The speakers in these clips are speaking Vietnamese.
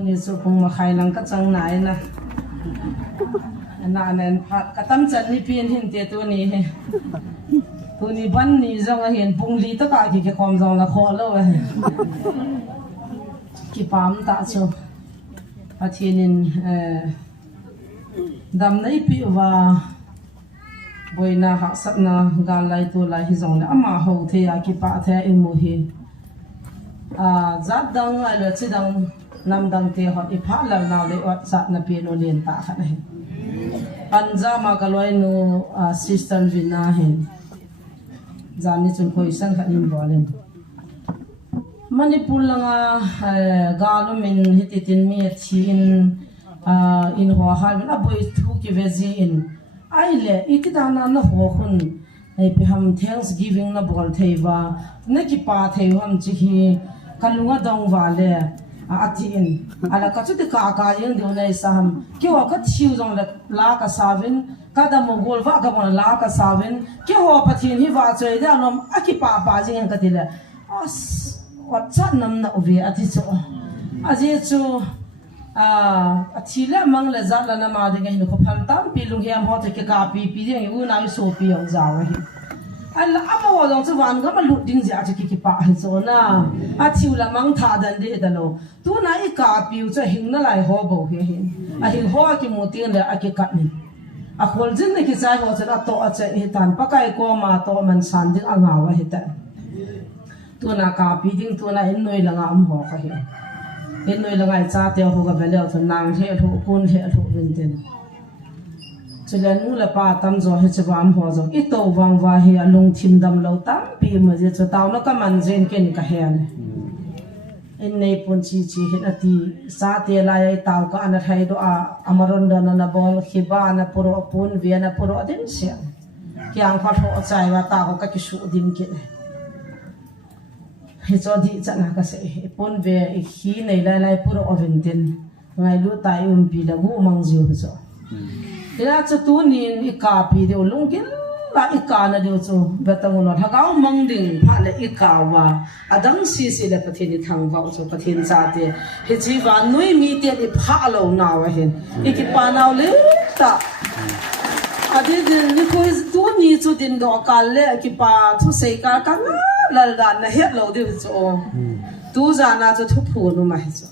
ni chu kung ma khai lang ka chang nai na na nen phat ka tam chan ni pin hin te tu ni he tu ni ban ni zong a hian pung li ta ka ki ke khom zong la kho lo ki pam ta chu pathinin dam nei pi wa boina ha sakna gal lai tu lai hi zong la ama ho the ya ki pa the in mu hi zat dang ai lo chi dang nam dang te hot I pha la naw le wat sa na pi no len ta kha ne panja ma ka loi no sister vina hen jani chun khoi san kha in bolen manipur langa galumin hititin mi thi in ho hal na boi thu ki vezi in aile itidana na ho khun ai pe ham thanksgiving na bol theiwa na ki pa thei ham chi hi kalunga dong wale atin ala ka chu te ka yeng de nei sam ki wa ka thiu jong la ka savin ka da mongol wa ka bon la ka savin ki ho pathin hi wa choi da nom aki pa jing ka tile as wat chat nam na uvi ati chu aje chu thila mang le za la na ma de ngai no ko phal tam pi lung hiam ho te ke ka pi jeng u na so pi yong za wa hi ala ama wa dong chu wan ga ma lu ding ja ki pa hi so na a thiu la mang tha dan de da lo tu na I ka pi chu hing na lai ho bo he hin a hing ho ki mo tin le a ki kat ni a khol jin ne ki chai ho cha to a che hi tan pa kai ko ma to man san ding a nga wa hi ta tu na ka pi ding tu na in noi la nga am ho ka hi in noi la ngai cha te ho ga vele to nang he tho kun he tho vin ten chulen nu la pa tam zo he chawam ho zo I to wang wa he alung thim dam lo tam pi ma je cha taw na ka man jen ken ka he ne in nei pon chi he ati sa te la ai taw ka an thai do a amaron da na bol khiba na puro pun via na puro din sia kyang pha tho chai wa ta ho ka ki su din ke he cho di cha na ka se pon ve hi nei lai puro oven tin ngai lu tai pi la gu mang jiu cho ila chu tu ni I ka pi de lung kin la I ka na de chu betang no thagau mang ding pha le I ka wa adang si le pathin ni thang wa chu pathin cha te he chi wa noi mi te I pha lo na wa hen I ki pa naw le ta adi de ni ko tu ni chu din do kal le ki pa thu sei ka ka la dan na het lo de chu tu za na chu thu phu no mai chu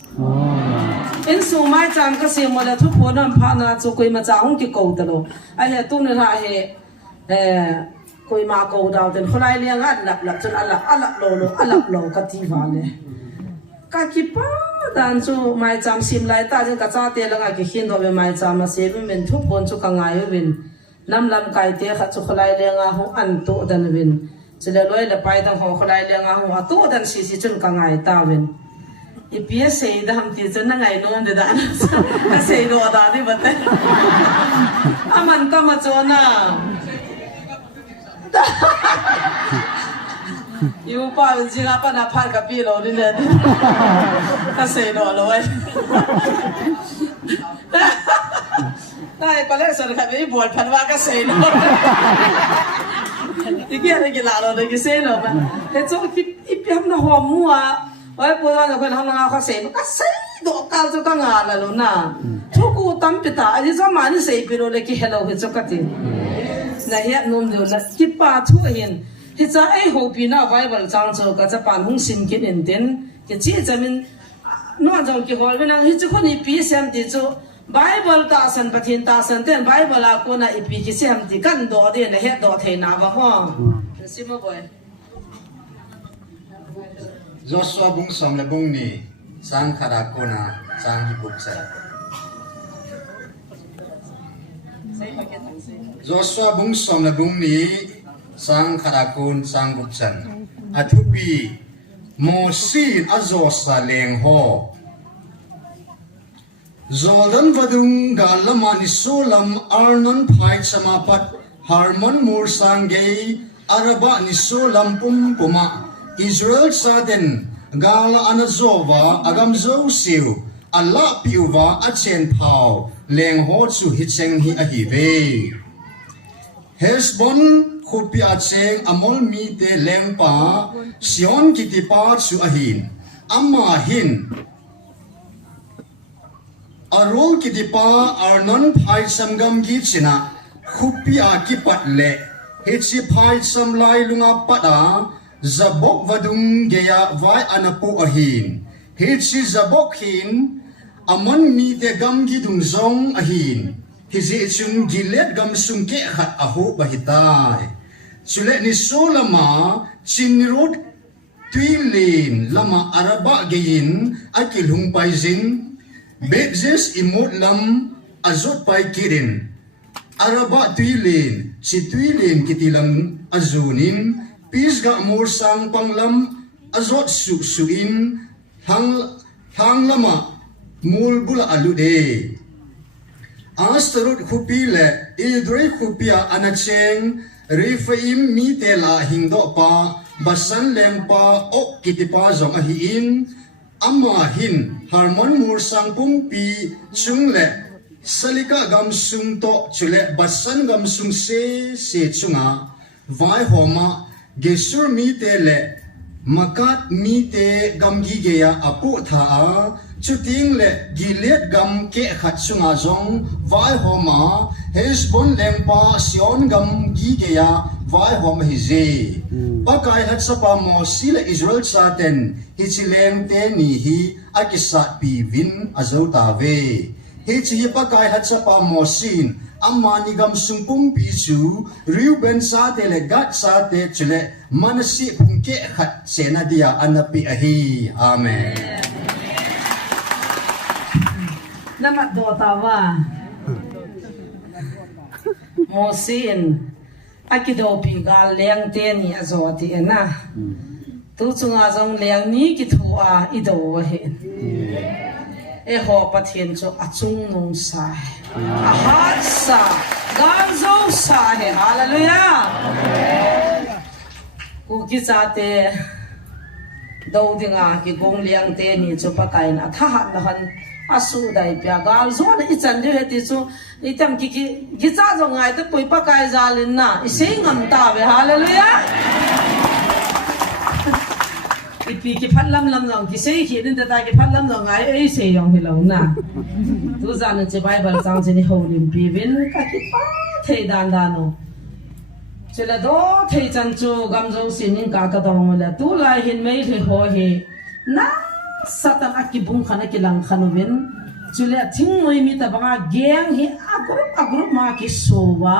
in so mai chang ka se mo la thu phu nam pha na chu koi ma cha hong ki ko ta lo a he tu ne ha he koi ma ko daw ten kholai le nga lap chun ala lo ka ti wa le ka ki pa dan chu mai cham sim lai ta jeng ka cha te la nga ki hin do be mai cham na se men thu pon chu ka ngai win nam lam kai te kha chu kholai le nga hu an to dan win chile loi le pai dang ho kholai le nga hu to dan si chun ka ngai ta win I pia sei da ham ti chun na ngai nom de da na sei do da di bat aman ka ma chona yu pa ji ga pa na phar ka pi lo ni ne ka sei do lo ai tai pa le so ka be bol phan wa ka sei lo ti kia le ki la lo de ki sei lo ba he cho ki I piam na ho mu a oi po na ko na nga ka sei do ka cho ka nga la lo na thu ku tam pi ta ji zo ma ni sei pi lo le ki hello he cho ka ti na he nom de la ki pa thu hin he cha ai ho pi na bible chang cho ka cha pan hung sin kin en den ke chi chamin no jong ki hol na hi chu ko ni pi sem ti chu bible ta san pathin ta san ten bible a ko na I pi ki sem ti kan do de na he do the na ba ho si mo boy Joshua bung som le bung ni sang khara kona sang hi buk sa Joshua bung som le bung ni sang khara kun sang buk san athupi mosin azosa leng ho Jordan vadung galamani solam arnon phai samapat harmon mur sangei araba ni solam puma Israel saden gala anazova agam zo siu Allah piuwa achen phao leng ho chu hicheng hi a hi ve Hesbon khupia cheng amol mi te leng pa Sion kiti pa chu a hin amma hin arol kitipa arnon phai samgam gi china khupia ki patle hechi phai samlai lunga pada zabok vadung geya vai anapu ahin hechi zabok hin amon mi te gam gi dung zong ahin hizi chung gilet gam sung ke khat aho bahitai chule ni solama chinrot tuilin lama araba geyin akil hung paizin bezes imot lam azot pai kirin araba tuilin si tuilin kitilang azunin pisga mor sang panglam azot suin hang lama mul bula alude astarut khupile idrei khupia anacheng rifaim mi tela hingdo pa basan lempa ok kitipa zong ahiin ama hin harmon mur sang pumpi chungle salika gam sung to chule basan gam sung se chunga vai homa gesur mi tele makat mi te gam gi geya apu tha chuting le gilet gam ke khat chunga zong vai homa hesbon lempa sion gam gi geya vai homa hize pakai hat sapa mo sila Israel saten hichileng te ni hi akisa pi vin azota ve hichi pakai hat sapa mo sin amani gam sungpum pi chu Reuben sa te le gat sa te chule manasi pungke khat sena dia anapi ahi amen namat do tawa mosin akido pi gal leng te ni azoti na tu chunga jong leng ni ki thua ido hen e ho pathian cho achung nung sa ahat sa gal zo sa he hallelujah ku ki chate do dinga ki gong leng te ni cho pakai na tha han han asu dai pya gal zo na ichan de heti chu itam ki cha zo ngai te poi pakai zalin na ise ngam ta ve hallelujah ipi ki phalam lam long ki sei ki din ta ki phalam long ai ei se yong hi lo na tu zan che bible chang che ni ho lim pi vin ka ki pa thei dan da no chela do thei chan chu gam zo sin ning ka ka dong la tu lai hin mei the ho hi na satan akibung khana ki lang khanovin chule thing moi mi ta banga geng hi agrup ma ki sowa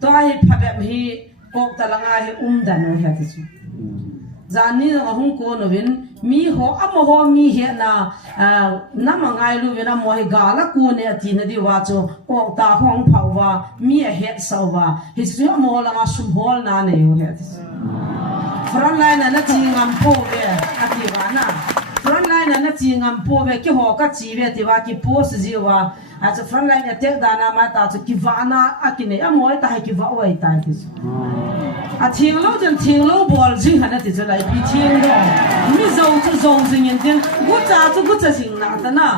to hi phabem hi kok talanga hi dan no ha ti zani ahung ko novin mi ho amo ho mi he na namangai lu vena mo hi gala ko ne ati na di wa cho kok ta hong phawa mi a he sawa hi su mo la ma sum hol na ne yo he front line na chi ngam po ve ati wa na front line na chi ngam po ve ki ho ka chi ve ti wa ki post ji wa a cha front line attack da na ma ta chu ki wa na akine a moi ta ki wa wai ta ti a thieng lo jan thieng lo bol ji hana ti cha lai pi thieng do mi zo chu zo jing yin tin gu cha sing na ta na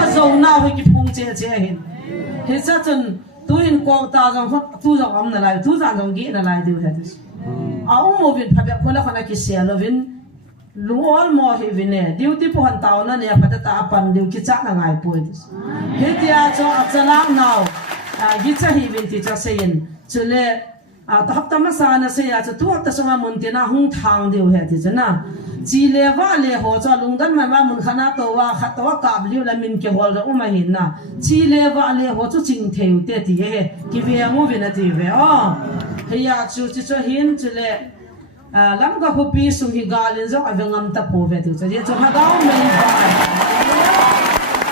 a zo na ho ki phung che hin he cha chun tu in ko ta jong tu jong am na lai tu jan jong gi na lai du he ti a mo vin pha ba ko la khana ki se lo vin luol mo he vine duty po han taw na ne pata ta pan diu ki cha na ngai po dis he tia cho achalang now gi cha hi vin ti cha sein chule ta hapta ma sa na se ya cha tu hapta songa mun ti na hung thang diu he ti na chi le wa le ho cha lungdan ma ma mun khana to wa khat wa ka bliu la min ke hol ra uma hin na chi le wa le ho chu ching theu te ti he ki ve ngo vina ti ve o he ya chu chi cho hin chule lam ka hupi sung hi galin zo avengam ta po ve tu cha ye cho ha gaw me ba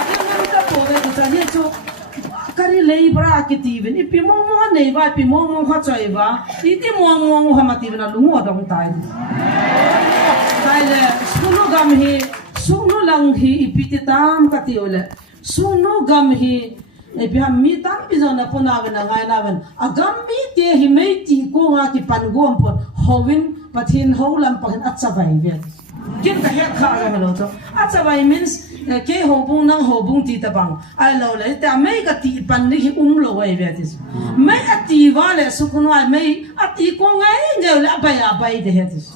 avengam ta po ve tu cha ye cho kari lei bra ki ti ven ipi mo nei ba pi mo kha chai ba iti mo ha ma ti na lu mo dong tai tai le sunu gam hi sunu lang hi ipi ti tam ka ti ole sunu gam hi e bi ham mi tam pi zo na pona ve na ngai na ven agam mi te hi mei ti ko nga ki pan gom pon hovin pathin ho lam pahin acha vai ve kin ka he kha ga lo to acha vai means ke ho bung nang ho bung ti ta bang ai lo le ta mei ka ti pan ni hi lo vai ve tis mei ati wa le su kun wa mei ati ko ngai nge le ba ya bai de he tis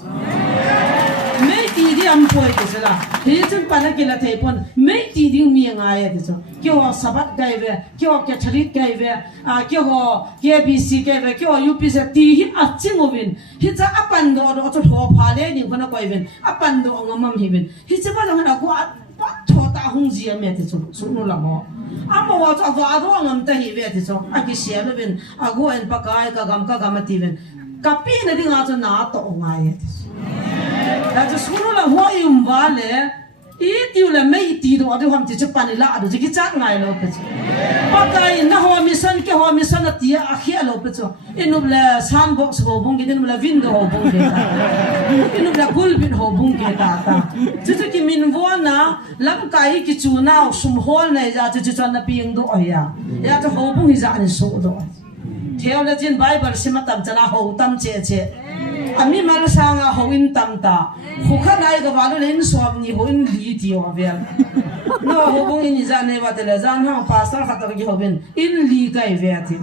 mei ti di am poi ke sala he chun pana ke la thei pon mei ti ding mi ngai ya so kyo sabat kai ve kyo ke tharit kai ve a kyo KBC kai ve kyo UP se ti hi a chingovin hi cha apan do to tho pha le ni khona koi ven apan do ngamam hi ven hi cha ba jang na ko pa tho ta hung ji me te so no la mo amo wa cha va do ngam ta hi ve te so a ki sia le ven a go en pa kai ka gam ti ven kapi na ding a cha na to ngai yaจะสู้เราหัวยุ่มวาเลยอีติวเลยไม่ตีตัวที่ความที่จะปานิละดูจะกิจจักไงเราเป็นปากไก่น่าหัวมิสันแค่หัวมิสันตีอาเขียเราเป็นอินุบเลยซันบ็อกซ์หัวบุ้งกินอินุบเลยวินโดว์หัวบุ้งกินอินุบเลยกุลบินหัวบุ้งกินตาจะกินมินวัวนะลำไก่กิจูน่าสมหัวเนี่ยจะจวนนับยิงดูอ้ยอยากจะหัวบุ้งที่จะอันสู้ดูเที่ยวเลยจินไบเบิลสิมาตั้มจะน่าหัวตั้มเจ๊อามีมาลสางาหัวอินตั้มตาหุกขันไอ้ก็ว่าเราเล่นสวมนี่หัวอินลีดีว่าเวียนน้าหัวบุ้งอินจานเนี่ยว่าแต่ละจานห้างภาษาขัดตะกี้หัวเป็นอินลีก็ไอเวียทิ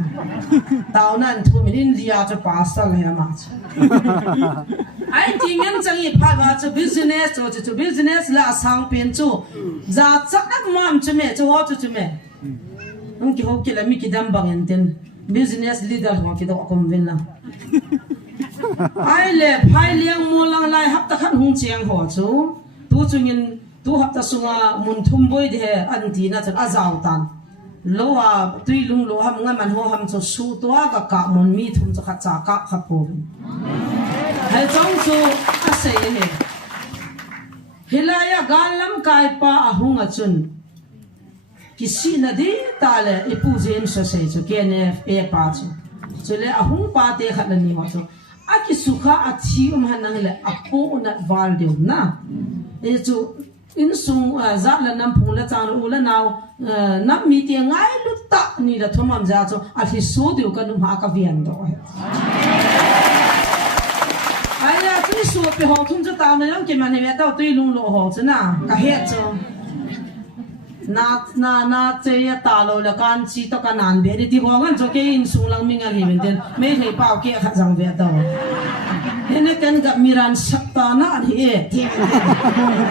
ตาวนั้นทุ่มอินลีอาจจะภาษาเลยมาไอ้ที่งั้นจังอีพาว่าจะ business จะ business ละสังเป็นจู่จะจักมั่มจะแม่จะว่าจะแม่นั่นกี่หัวกี่ละมีกี่ดำบางอย่างเต็น business leader หัวกี่ตัวคอมเวนละไอ้เล่ไพ่เลี้ยงมูลังไล่ฮับตะขันหงเชียงหัวจูตู้จุงินตู้ฮับตะสุงามุนทุ่มบ่อยเดอันที่น่าจะอาจาวตันโลว่าตุยลุงโลหำงั้นมันหัวหำจะสู้ตัวกับกะมุนมีทุ่มจะขัดจากะขับผมให้จ้องจูอาศัยเหเฮลายาการลำกายป้าหุงอจุนกิสินาดีตาเลอีปูเจนสเซจูเกเนฟเอป้าจูจูเลอาหุงป้าเตะขัดนี่ว่าจูอากิสุขาอาชีพมันนั่งเลยอาปูนัดวาลเดียวนะจูอินซุงจับแล้วน้ำพุงแล้วจานอูแล้วนาวน้ำมีเตียงง่ายลุตตะนี่ละทุ่มมันจะจูอาทิสูเดียวกันนุ่มหากเวียนดอยไอ้เนี่ยที่สูไปหอทุ่มจะตามเลยต้องกินมันให้เวทเอาตุยลุงโลหอจ้ะนะกะเฮ็ดจูนาเจียตาโลละกันชีตกันนานเบียดีที่หัวกันจะเกอินสูงลังมิงอะไรเป็นเด่นไม่ให้เป่าเกะขัดจังเวทเอาเห็นกันกับมิรันสักตานะนี่ที่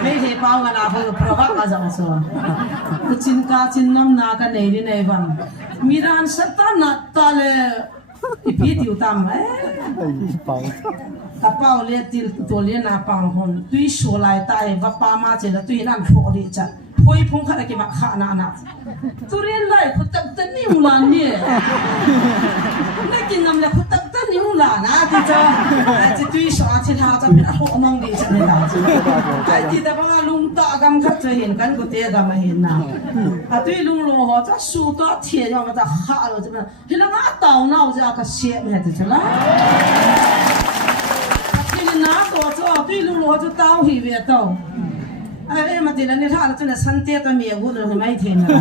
ไม่ให้เป่ากันอาภพระวักอาจังสัวก็จินกาจินน้ำนากันในในวันมิรันสักตานะตาเลอีพีติวตามกระเป๋าเลี้ยติตัวเลี้ยนาปังหนตุยชัวลายตายวัปปามาเจแล้วตุยนั่นโผล่ดิจัดพอยพงขัดกี่มาขานาตัวเรียนไรขุดตักตันนี่มุลานี่ไม่กินน้ำเลยขุดตักตันนี่มุลานะที่จะตุยชัวที่ท่าจะเป็นหัวมองดีใช่ไหมล่ะไอ้ที่แต่บางลุงตากำขัดจะเห็นกันก็เตะกันมาเห็นนะตุยลุงหัวจะสู้ตัวเทียนมันจะขาเราจะเป็นเห็นแล้วก็เต่าเน่าจะกระเสียไม่ได้จะละน้าตัวจ้าตุยลุงหัวจะเต่าหิวเต่าไอ้มาทีนั้นเนี่ยถ้าเราจะเนี่ยสันเตียตัวเมียกูเลยไม่เทียนอะไร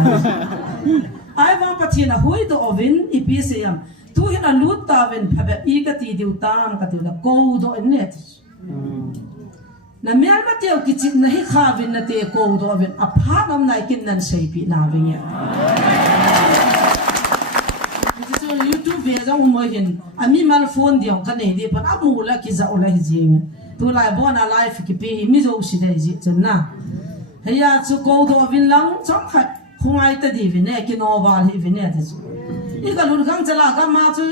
ไอ้ว่าปะเทียนหุยตัวอวินอีพีเสียมทุกอย่างลุตตาวินพแบบอีกตีดิวตามกติวละกูตัวเน็ตนั่นเมื่อมาเที่ยวกิจนะให้ข้าวินนะเที่ยวกูตัววินอภาพน้ำไหนกินนั่นใช่ปีนาวินเนี่ยYouTube เวลาอุ้มเห็นอามีมาลโฟนเดียวกันเนี่ยพันอามูละกิจเอาละหิจิงตัวไลฟ์บอลอะไรฟิกปีมิโซสิได้จิจนนะเฮียจะกูตัววินลังจังขัดคงไอ้ตดีวินเนี่ยกินอวาลฮิวินเนี่ยที่สุดอีกลุดกังจะลากมาจุ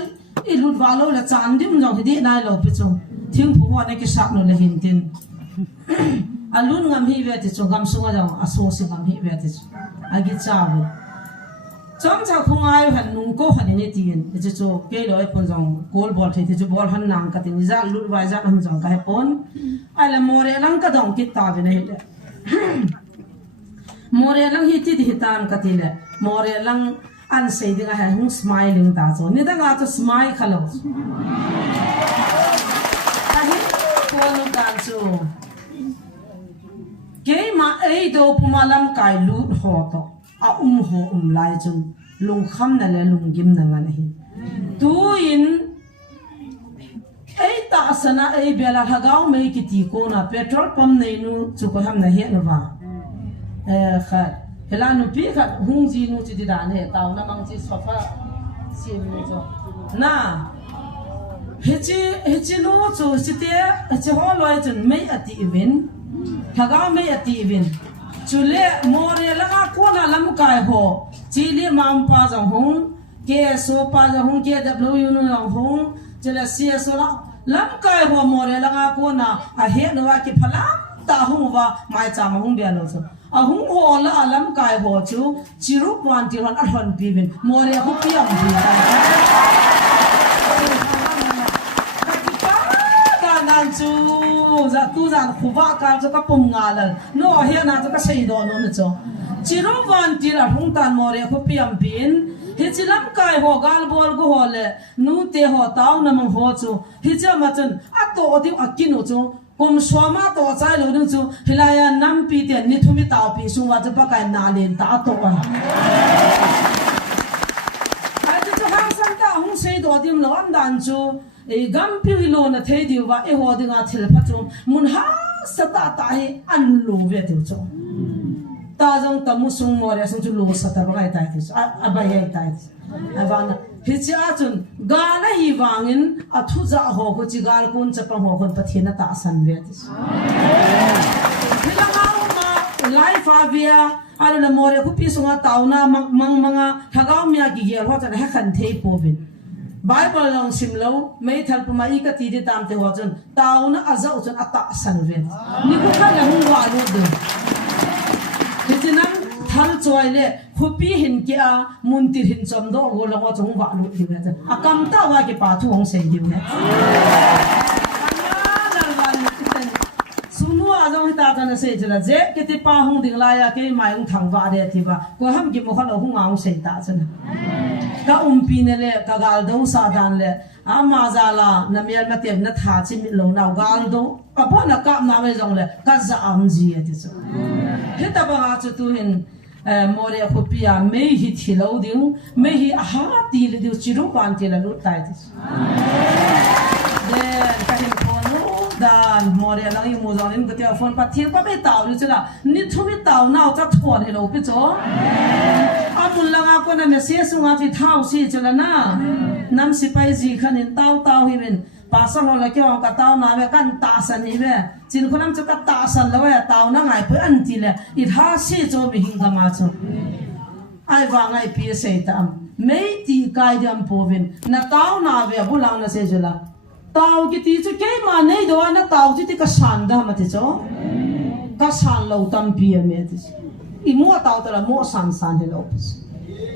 อีลุดวาโลละจานดิมจงที่ดีนายเราไปจุทิ้งผัวในกิจสักนั่นเลยหินตินอาลุนงามฮิเวติจุงามสุงจังอาโซสิงามฮิเวติจุอากิจาวจังจะคงไอ้หันนุ่งโก้หันนี่ตีนจะจูเกลือไอ้ปนจังโกลบอลที่จูบอลหันนางกันนี่จะลุดไว้จะทำจังกันไอ้ปนไอ้ละโมเรลังก็ต้องคิดตาเป็นไอ้เด็กโมเรลังฮิตที่ฮิตานกันที่เลยโมเรลังอันเสียดิ้งไอ้หุ่นสไมลิ่งตาโซนี่ตั้งอาจจะสไมล์ขลุ่มไอ้ตัวนุกันจูเกมาไอ้ดูพมาลังไก่ลุดหัวโตอาหัวไล่จนลุงคำนั่นแหละลุงยิ้มนั่งอะไรตัวอินไอ้ตาสนะไอ้เบลาฮะก้าวไม่คิดที่โคนะเพโตรปั๊มในนู้จุกทำนั่นเหี้ยนะว่าค่ะเฮลานุปีค่ะหุ่นจีนู้จีดีดานเหตาวน้ำมังจีสฟ้าซีนู้จูน่ะเฮจินู้จูสิเตะเฮจิหัวลอยจนไม่อติวิน thagao me ativin chule more langa kona lam kai ho chili mam pa jong hong ke so pa jong hong ke w nu jong hong chela sia so lam kai ho more langa kona a he no wa ki phala ta hong wa mai cha ma hong bia lo so a hong ho la lam kai ho chu chiru kwan ti ron a hon pivin more ho piam bi chu za tu za khuwa ka cho ka pum nga la no he na cho ka sei do no cho chiru wan ti la hung tan more ko piam bin he chilam kai ho gal bol go hole nu te ho taw na mang ho chu he cha ma chun a to di akinu chu kum swama to chai lo nu chu hilaya nam pi te ni thumi taw pi su wa cha pa kai na len ta to wa ai chu hang san ta hung sei do dim lo an dan chu e gam pi lo na thei diu wa e ho dinga thil pha chu mun ha sa ta ta he an lu ve tu chu ta jong ta mu sung mo re sung chu lu sa ta ba kai tai this a ba ye tai a ba na hi cha chun ga na hi wangin a thu za ho ko chi gal kun cha pa ho kon pa thina ta san ve this hilanga ma life avia ala na mo re ku pi sunga tauna mang manga thagau mya gi ge ho cha ha khan thei po bin Bible long simlo may thal puma ika ti di tam te ho chun taw na azau chun ata san ve ni ko kha la hung wa lo de hitinam thal choi le khupi hin ki a muntir hin chom do go lo chung wa lo di ve akam ta wa ki pa thu hong sei di ve sunu azong ta ta na sei jela je ke ti pa hong ding la ya ke mai ung thang wa de ti ba ko ham ki mo kha lo hung ang sei ta chana ka umpi ne le ka gal do sa dan le ama zala na mial ma tem na tha chi mi lo na gal do ka pa na ka na me jong le ka za am ji ati so he ta ba ha chu tu hin more ko pia me hi thilo ding me hi ha ti le du chi ru pan ti la lu tai ti de ka hin ko no dan more lang i mo jong in ko te phone pa thil pa be taw lu chula ni thu mi taw na cha thon he lo pi cho amun langa ko na message sunga ti thau si chala na nam si pai ji khanin taw taw hi ben pa sa lo la kyo ka taw na be kan ta san ni be chin khonam chu ka ta san lo ya taw na ngai pu an ti le I tha si cho mi hing ka ma chu ai wa ngai pi se ta mei ti kai dam povin na taw na be bulang na se jala taw ki ti chu ke ma nei do na taw ji ti ka san da ma ti cho ka san lo tam pi me ti I mua tao ta la mua san he lopes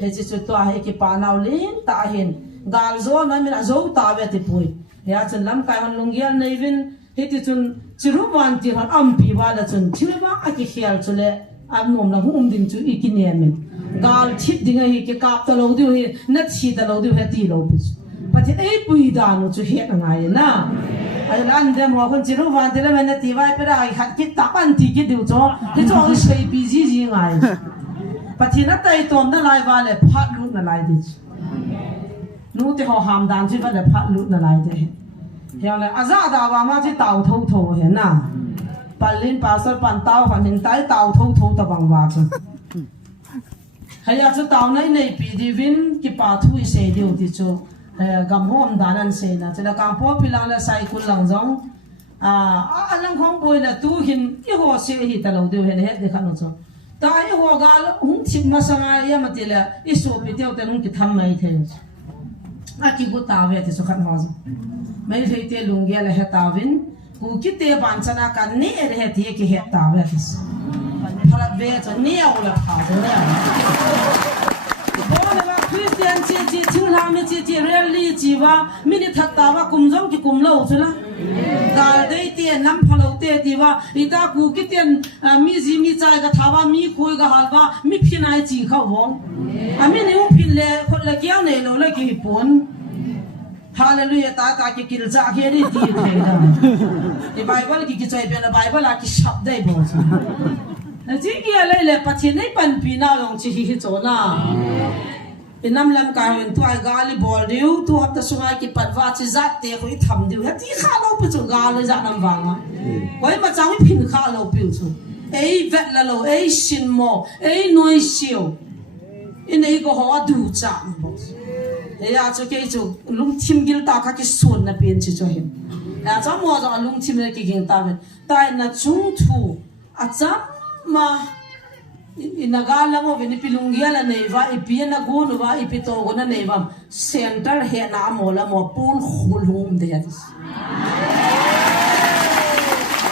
he chi chu to he ki pa naw len ta hen gal zo na mi na zo ta ve ti pui ya chun lam kai hon lungial nei vin he ti chun chiru wan ti han am pi wala chun thilwa a ki khial chule am nom na hum ding chu I ki ne men gal thip ding he ki kap ta lo diu he na thi ta lo diu he ti lopes pati ei pui da no chu he na ngai na ai lan dem ho kon chiru wan ti la men ti vai pe ra hat ki ta pan ti ki diu cho he cho sei pi ji ji ngai pati na tai tom na lai wa le phat lu na lai di nu te ho ham dan chi va le phat lu na lai de he le aza da wa ma chi tau thau tho he na palin pasal pan tau han hin tai tau thau thau ta bang wa chu haya chu tau nai nei pi di vin ki pa thu I se diu ti chu gam hom danan se na chela ka po pilang la sai kul lang jong a lang khong boi la tu hin I ho se hi ta lo diu he de khan chu ta I ho ga hung thip ma sanga ya ma te la I so pi teu te nung ki tham mai the a ki gu ta ve ti so khan ho zo mai the te lung ya la he ta vin ku ki te ban chana kan ni er he ti ki he ta ve ti phala ve cho ni au la pha zo ne Christian chi thil ha mi chi really chi wa mi ni that ta wa kum jong ki kum lo chula gal dei te nam phalo te ti wa ita ku ki ten mi ji mi chai ga thawa mi khoi ga halwa mi phinai chi kha wo ami ni u phin le khot la kyau nei lo la ki pon hallelujah ta ki kil ja ke ri ti the da I Bible ki choi pe na Bible a ki shab dai bo na ji ki le le pachi nei pan pi na yong chi hi cho na Inam lam ka hin tu ai gali bol diu tu hap ta sungai ki patwa chi zat te ko I tham diu ti kha lo pu chu gal za nam wanga koi ma chang phin kha lo pu chu ei vet la lo ei sin mo ei noi siu in ei ko ho du cha e ya chu ke chu lung thim gil ta kha ki son na pen chi cho hin นะจ้ามัวจ้าลุงชิมเลยกิ่งตาเป็นตายน่ะจุงทูอาจารย์มาอินากาลังว่าเป็นพิลุงเกียละเนวะอีพีนักกูนว่าอีพีโตกุนเนวะเซ็นเตอร์เฮน่าโมละโมปูลขุลหุมเดียดิส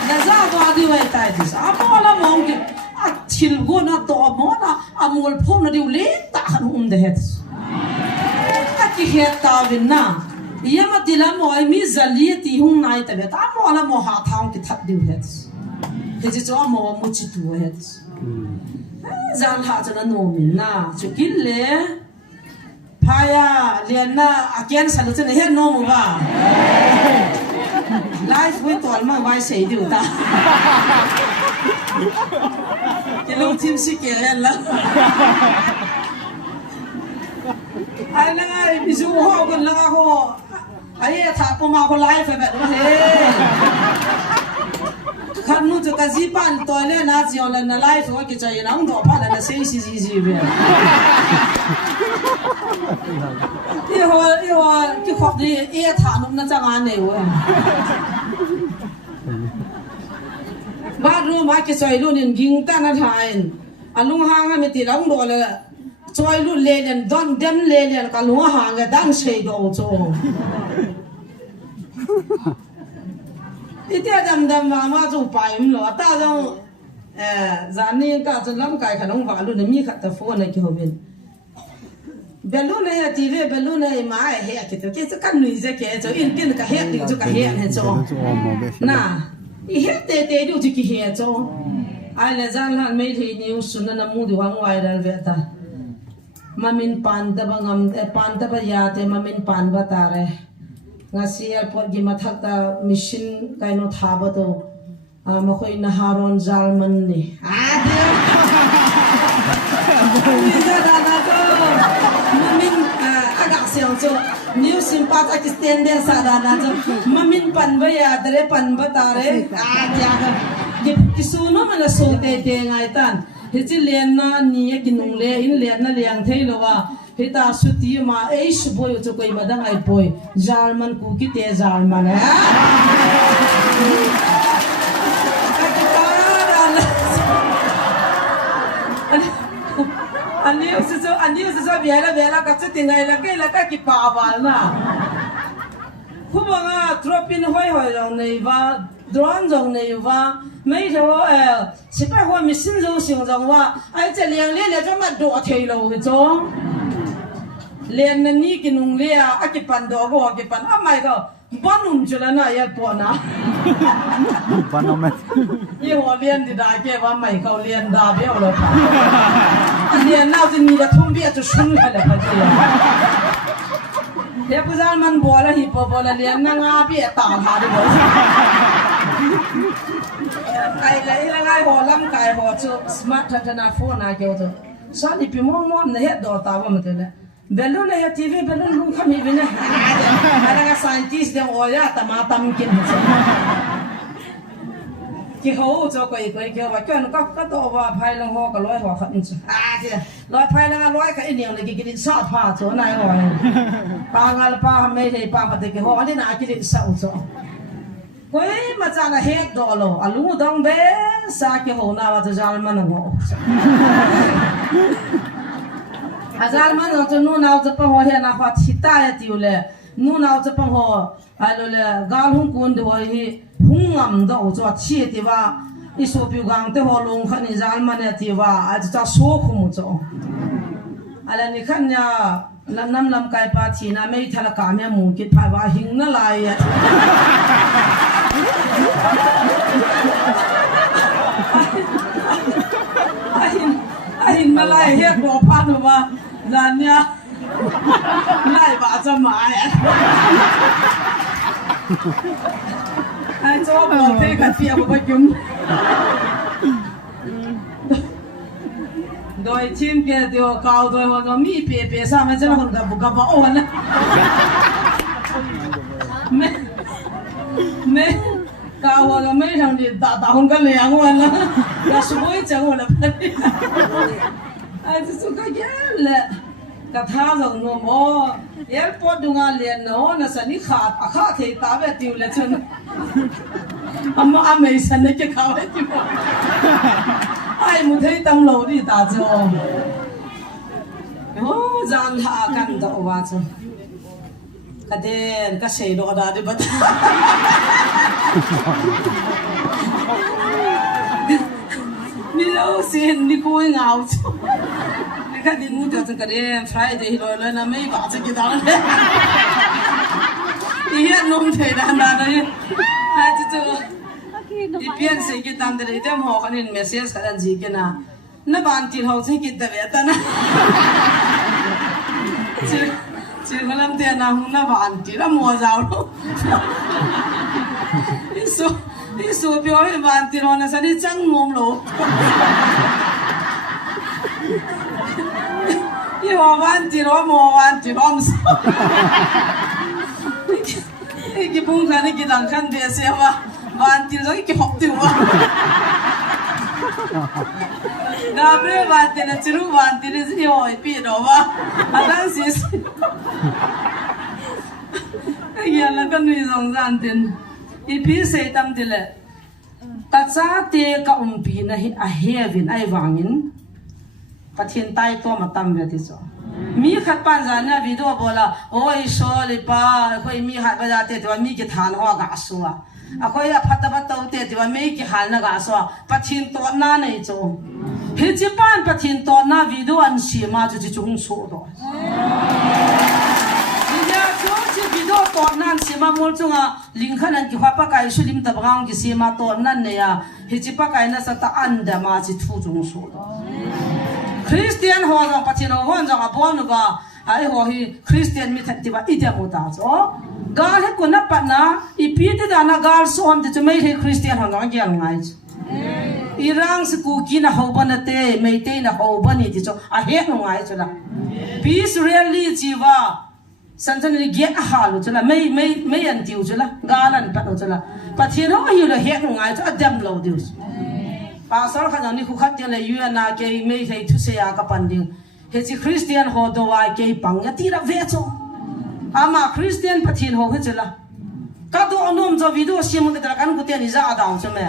น่าจะว่าดีไว้ตายดิสอาโมละโมงกิอาทิลกูน่ะตัวโมนะอาโมลพูนดิวเล่ตาขันหุมเดียดิสอาที่เฮตาวินน่ะยามติละโมไอมีจัลลีตีหุงนายตะเบตอาโมละโมหาทางกิทัดดิวเดียดิสเฮจิโจอาโมมุจิตัวเดียดิสจานหาจนโนมินนะจุกินเล่พายาเลียนนะอาเกียนสันจะเห็นโนมว่าไลฟ์ไว้ตอนมาไว้เสียดิวตาจะลงทีมสิเกลแล้วไอ้นั่งไอ้พิจูหัวกันแล้วก็ไอ้ถ้าผมมาคนไลฟ์แบบนี้ขันนู้จะกระซิบปันตัวเนี่ยน่าจะเอาเลยนะไลฟ์ว่ากิจยังน้องดอกพันแล้วเสียซีเบียที่หัวที่ขอบดีถานุ่มน่าจะงานเนี่ยเว้ยบ้านรู้มากิจรุ่นยิงตั้งนาทายอันลุงห่างไม่ติดแล้วดอกเลยจอยรุ่นเลี้ยนดอนเดมเลี้ยนกันลุงห่างก็ดังเสียดอกโจ้ที่เดียดำมาจูไปมั้งเหรอตาจังจานนี้ก็จะล้ำไก่ขนมหวานรุ่นมีขัดตะฟูในเกี่ยวเป็นเบลูนเนี่ยทีวีเบลูนเนี่ยมาเฮียคิดว่าแกจะกันหนุ่ยจะแกจะอินกินกับเฮียดิจูกับเฮียเนี่ยจ้องน่ะอีเฮียเตะดูจูกับเฮียจ้องไอ้เลยจานหันไม่ทีนิวส์นั่นน่ะมูดูหังไวรัลเวต้ามามินปันตะบังปันตะบยาเตมามินปันบัตาเร่ngasi airport gi mathak ta mission kaino thaba to makhoi na haron zalman ni mamin aga seong cho new simpa pakistan de sadana cho mamin pan ba ya dare pan ba tare ya ga kisuno mana so te ngai tan hichi len na ni ginung le in len na liang theilo wa hita suti ma eish boy cho koi madang ai boy jarman ku ki te jarman aniu so biela ka chu tingai la ka ki pa wal na khubanga tropin hoi rong nei wa drone rong nei wa mấy thằng chỉ phải hoa mình xin rồi xin rồi wa ai chỉ liền liền cho mà đổ thầy lâu cái chỗ liền nên ní cái nung lia à cái pan đổ cái pan à mày cơ bán nung cho nó này bỏ na bán nó mày yêu hoa liền thì đại cáiว่าmày câu liền đa béo rồi liền nào thì mình đã thông biết cho xuân cái là cái gì thế bây giờ mình bỏ là hip hop bỏ là liền năng á biết tao thà đi bỏไก่เลยละไงหัวล้ำไก่หัวจูสมาร์ทธนาโฟนอะไรเกี่ยวกับสาลีพิมพ์ม้วนเนี่ยดอตาวมันเถอะเนี่ยเบลลูนเนี่ยทีวีเบลลูนลุงขมิ้นเนี่ยอะไรก็ scientist เดี๋ยวโอ้ยแต่มาทำกินเหรอที่เขาจะไปเกี่ยวกับแค่นั้นก็ตัวว่าภายหลังหัวก็100หัวขัดนี่จ้ะที่100ภายหลัง100ก็ไอเหนียวเลยกินซาผ้าตัวนายหัวปางอะไรปางไม่ได้ปางปฏิกิริยาอันนี้น่ากินซาอุจ้ะก็มาจากเหตุดอลล์ลูกดองเบสสักหัวหน้าว่าจะจาร์มันหัวจาร์มันจะนู่นเอาจะเป็นหัวเห็นนักวัดหิตายติวเลยนู่นเอาจะเป็นหัวอะไรเลยกาลหุ่นกุนด้วยหุ่งอ่ำดอกจวดชี้ที่ว่าอิสุพิวกังที่หัวลงขันจาร์มันที่ว่าอาจจะโซ่ขุมจ้ะอะไรนี่ขันยาน้ำไก่ปลาทีน่ะไม่ทะเลกาไม่มุงกิดพายว่าหิงนั่นไรอ่ะไอ้มาไล่เฮียบัวพันธุ์ว่าร้านเนี่ยไล่บาจะมาอ่ะไอ้เจ้าบัวเทกันเสียบัวยุ่งโดยทีมแกเดียวเก่าโดยว่ามีเปียๆซ้ำไม่ใช่คนกับบุกกับว่าโอ้นะไม่กาวเราไม่ทำดีตาคนก็เลี้ยงวันละก็ช่วยจังวันละพันไอ้สุดก็แย่เลยกระทาส่งนมโอ้ยปวดดวงเลียนเนาะน่ะสันนิขาดอาฆาตเทตาแบบติวเลยจน amma amei san ne ke khaw ai ti mo ai mu thei tam lo ni ta cho oh jan ha kan da wa cho ka den ka sei do da de bat ni lo sin ni ko ngao cho ni ka din mu cho ka den Friday lo lo na mei ba cho ki da le iya nung thei da na da ni ha cho ipian se ki tam de dem ho kan in message kan ji ke na ban ti ho se ki da ve ta na chỉ malam te na hu na ban ti la mo zao lo isu bio hi ban ti ro na sa ni chang mom lo i ho ban ti ro mo ban ti rom sa ki bung khan ki dang khan de se wa ban ti ro ki hok ti wa na bre ban ti na chiru ban ti ni si ho pi do wa adan si ya la kan ni zong zan tin i pi se tam ti le ta cha te ka pi na hi a heaven ai wangin pathian tai to ma tam ve ti so mi khat pan za na video bola oi so le pa khoi mi hat ba ja te to mi ki than ho ga suwa a khoi a phat ba to te ti wa me ki hal na ga so pathian to na nei cho he chi pan pathian to na video an si ma chu chi chung so do ya cho chi video to nan si ma mol chunga ling khan an ki khwa pa kai shulim ta bangang ki si ma to nan ne ya he chi pa kai na sa ta an da ma chi thu chung so do Christian ho jong pathin ho hon jong a bon ba ai ho hi Christian mi thati ba ida mo ta cho gal he ko na pa na I pi te da na gal so om te me he Christian ho jong gyal ngai irang se ku ki na ho ban te me te na ho ban ni ti cho a he no ngai cho la peace really jiwa sanjan ni ge a ha lu cho la me an tiu cho la gal an pa cho la pathin ho hi lo he no ngai cho adam lo diu pasal khan ni khu khat le yu na ke me thei thu se ya ka panding he chi Christian ho do wa ke pang ya ti ra ve cho ama Christian pathin ho he chela ka do anom jo video sim ke tra kan ku te ni za daw cho me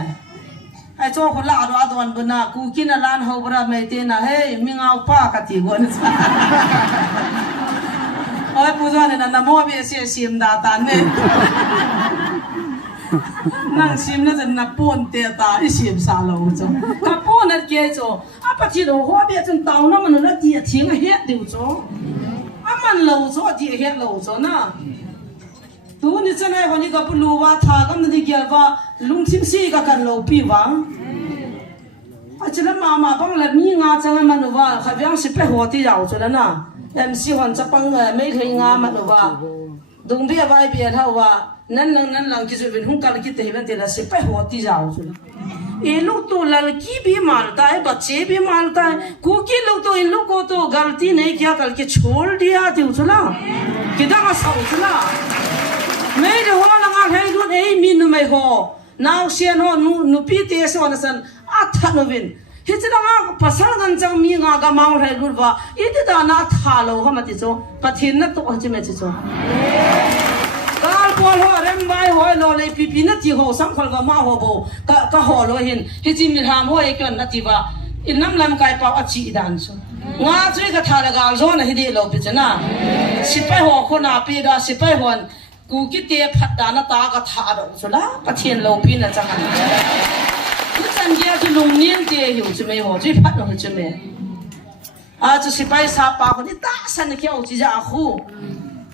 ai cho ko la do adon bu na ku kin na lan ho bra me te na he mi ngau pa ka ti gon sa oi pu zo ne na mo be se sim da tan ne nang sim na jan na pon te ta I sim sa lo cho ka pon na ke cho a pa chi do ho be chen taw na man na ti thing a het diu cho a man lo cho ti het lo cho na tu ni chen ai ho ni ka pu lu wa tha kam na di gel wa lung sim si ka kan lo pi wang a chela ma bang la mi nga chang man wa kha byang si pe ho ti yaw cho la na MC hon cha pang me thei nga man wa dung bia vai bia tha wa nan lang ki ju bin hung kal ki te ban te la se pe ho ti jaw chu e lu to lalki भी मारता है बच्चे भी मारता है कुकी लोग तो इन लोग को तो गलती नहीं किया कल के छोड़ दिया थी उछला किदा का सा उछला मैं जो हो लगा है नु ए मीन में हो नाउ सेन हो नु पी ते से वनसन आथा नविन हिचना पसल गंजंग मी nga ga maung hai gurwa ite da na thalo hamati cho pathin na to hji me cho Paul ho rem bai ho lo le pipi na ti ho sam khol ga ma ho bo ka ho lo hin hi chi mi ham ho e kyon na ti ba in nam lam kai pa a chi dan so nga chui ka tha la ga zo na hi de lo pi chana si pai ho kho na pi da si pai hon ku ki te phat da na ta ka tha do so la pathian lo pi na chang ni chan ge chu lung nien te hiu chu me ho chui phat no chu me a chu si pai sa pa ko ni ta san ke o chi ja khu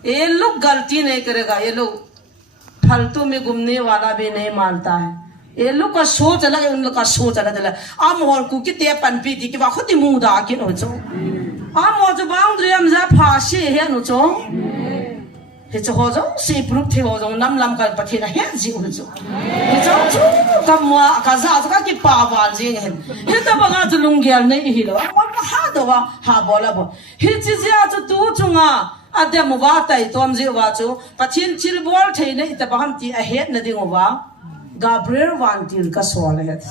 ये लोग गलती नहीं करेगा ये लोग फालतू में घूमने वाला भी नहीं मानता है ये लोग का सोच अलग है उन लोग का सोच अलग है आम और कुकी ते पनपी दी कि वाह खुद ही मुंह दाके नो चो आम और जो बाउंड्री हम जा फांसी है नो चो हे चो हो जाओ सी प्रूफ थे हो जाओ नम लम का पति ना है जी हो जाओ हे जाओ चो कम वा काजा तो का कि पावाल जी है हे तो बगा जो लुंगियाल नहीं ही लो और हा दो वा हा बोला बो हे चीज़ या जो तू चुंगा Ada muwa tai tom je wa chu pathin chil bol thei nei ta baham ti a het na ding wa Gabriel van til ka sol het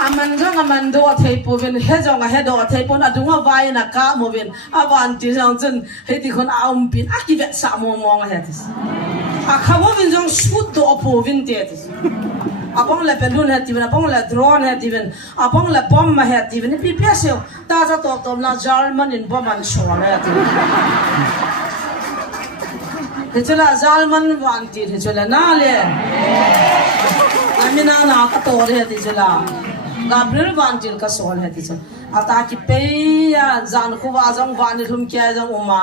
aman do thei povin he jong a he do thei pon adunga vai na ka movin awan ti jong chen he ti khon aum pin akivet sa mo he tis a khawo vin jong shoot do povin te tis apong le pelun he tivin apong le drone he tivin apong le bom he tivin pi peseo ta za to tom na German in boman shol he tivin he chela German wan ti he chela na le amina na ka to he ti chela Gabriel van til ka sol he ti chela ata ki pe ya zan khu wa jong van thum kya jong uma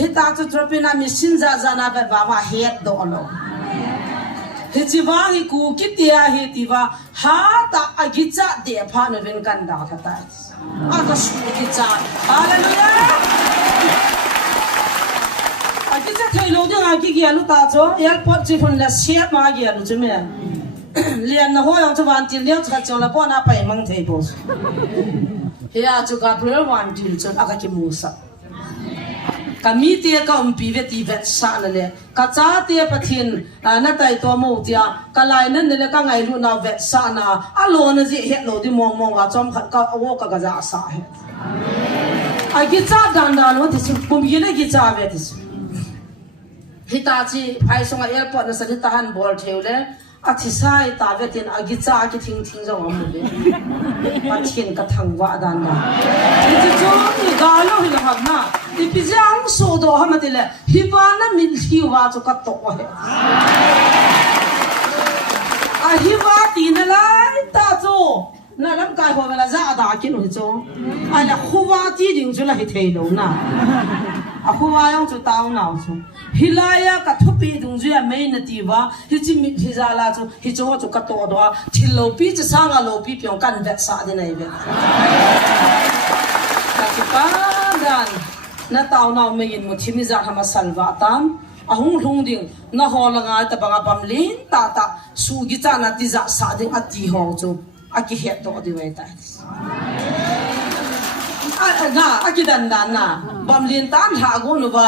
he ta chu tropina machine za na ba ba het do lo Hijiva hi ku kitia hi tiva ha ta agicha de pha no ven kan da thata aka su kicha hallelujah agicha thailo de ha ki gya lu ta cho airport chi phun la siap ma gya lu chume lian na ho yang chuan til leo cha cho la po na pai mang thei bo ya chu Gabriel wan til cho aka ki musa kami tia ka umpi ve ti vet sa na le ka cha tia pathin na tai to mo tia ka lai nan ne ka ngai lu na vet sa na a lo na ji he lo di mong mong wa chom khat ka awo ka ga sa he a gi cha dan da no ti su kum ye ne gi cha ve ti su hitachi ai songa airport na sa ni tahan bol theule a thi sai ta ve tin a gi cha ki thing thing zo am le pathin ka thang wa dan da ti chu ni ga lo hi ha na ti pi jang so do ha ma ti le hi wa na min hi wa chu ka to he a hi wa ti na lai ta chu na lam kai ho la za da ki no chu a la khu wa ti ding chu la hi thei lo na a khu wa yong chu tao nao chu hilaya ka thupi dung ju ya mai na ti wa hi chi mi hi za la chu hi chu chu ka to do thil lo pi chu sang a lo pi pyong kan vet sa de nei ve ka chi pa dan na tao nao mai in mu thimi za hama salwa tam ahung hlung ding na ho la nga ta banga pam lin ta ta su gi cha na ti za sa ding ati ho chu aki het do di we ta na aki dan na bam lin tan ha go nu ba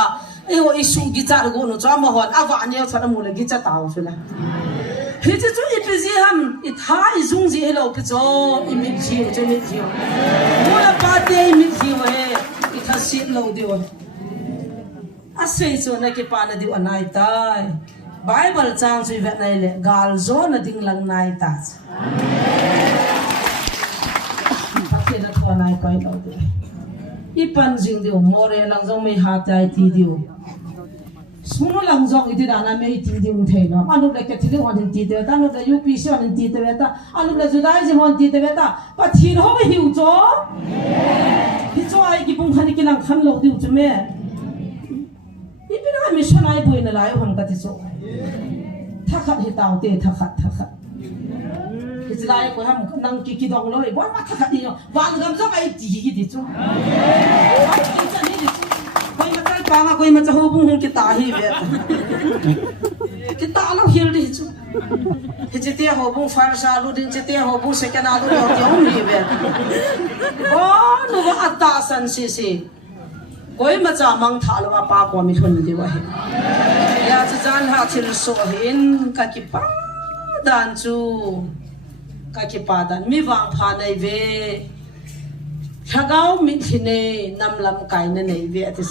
e ho isu gi cha go nu cha ma hon awa ne cha mu le gi cha taw su la he chu chu i pi ji ham i tha i zung ji hello pi cho i mi ji chu mi ji mo la pa te i mi ji we i tha sit lo di wa a sei so na ke pa na di wa nai tai Bible chang chui vet nai le gal zo na ding lang nai ta ke na thwa nai koi lo di i pan jing di more lang zo me ha tai ti di suno lang zo i di da na me ti di un thei no anu le ke thili hon ti de ta no da UPC hon ti de ta anu le judai ji hon ti de ta pa thin ho be hiu zo hi zo ai ki bung khani ki lang khan lo di chu me i bi na mission ai boi na lai hon ka ti zo tha khat hi taw te tha khat hi ji lai ko ham nang ki dong lo i wa ma tha khat ni wan gam zo ai ti ki di chu ai ki cha ni di chu koi ma tal pa ma koi ma cha ho bung hung ki ta hi ve ki ta lo hil di chu hi ji te ho bung far sa lu din ji te ho bung second alu lo ti hom hi ve o nu wa atta san si koi ma cha mang tha lo pa ko mi thun di wa he ya cha jan ha thil so hin ka ki pa dan chu ka ki pa dan mi wang pha nei ve thagau mi thine nam lam kai na nei ve atis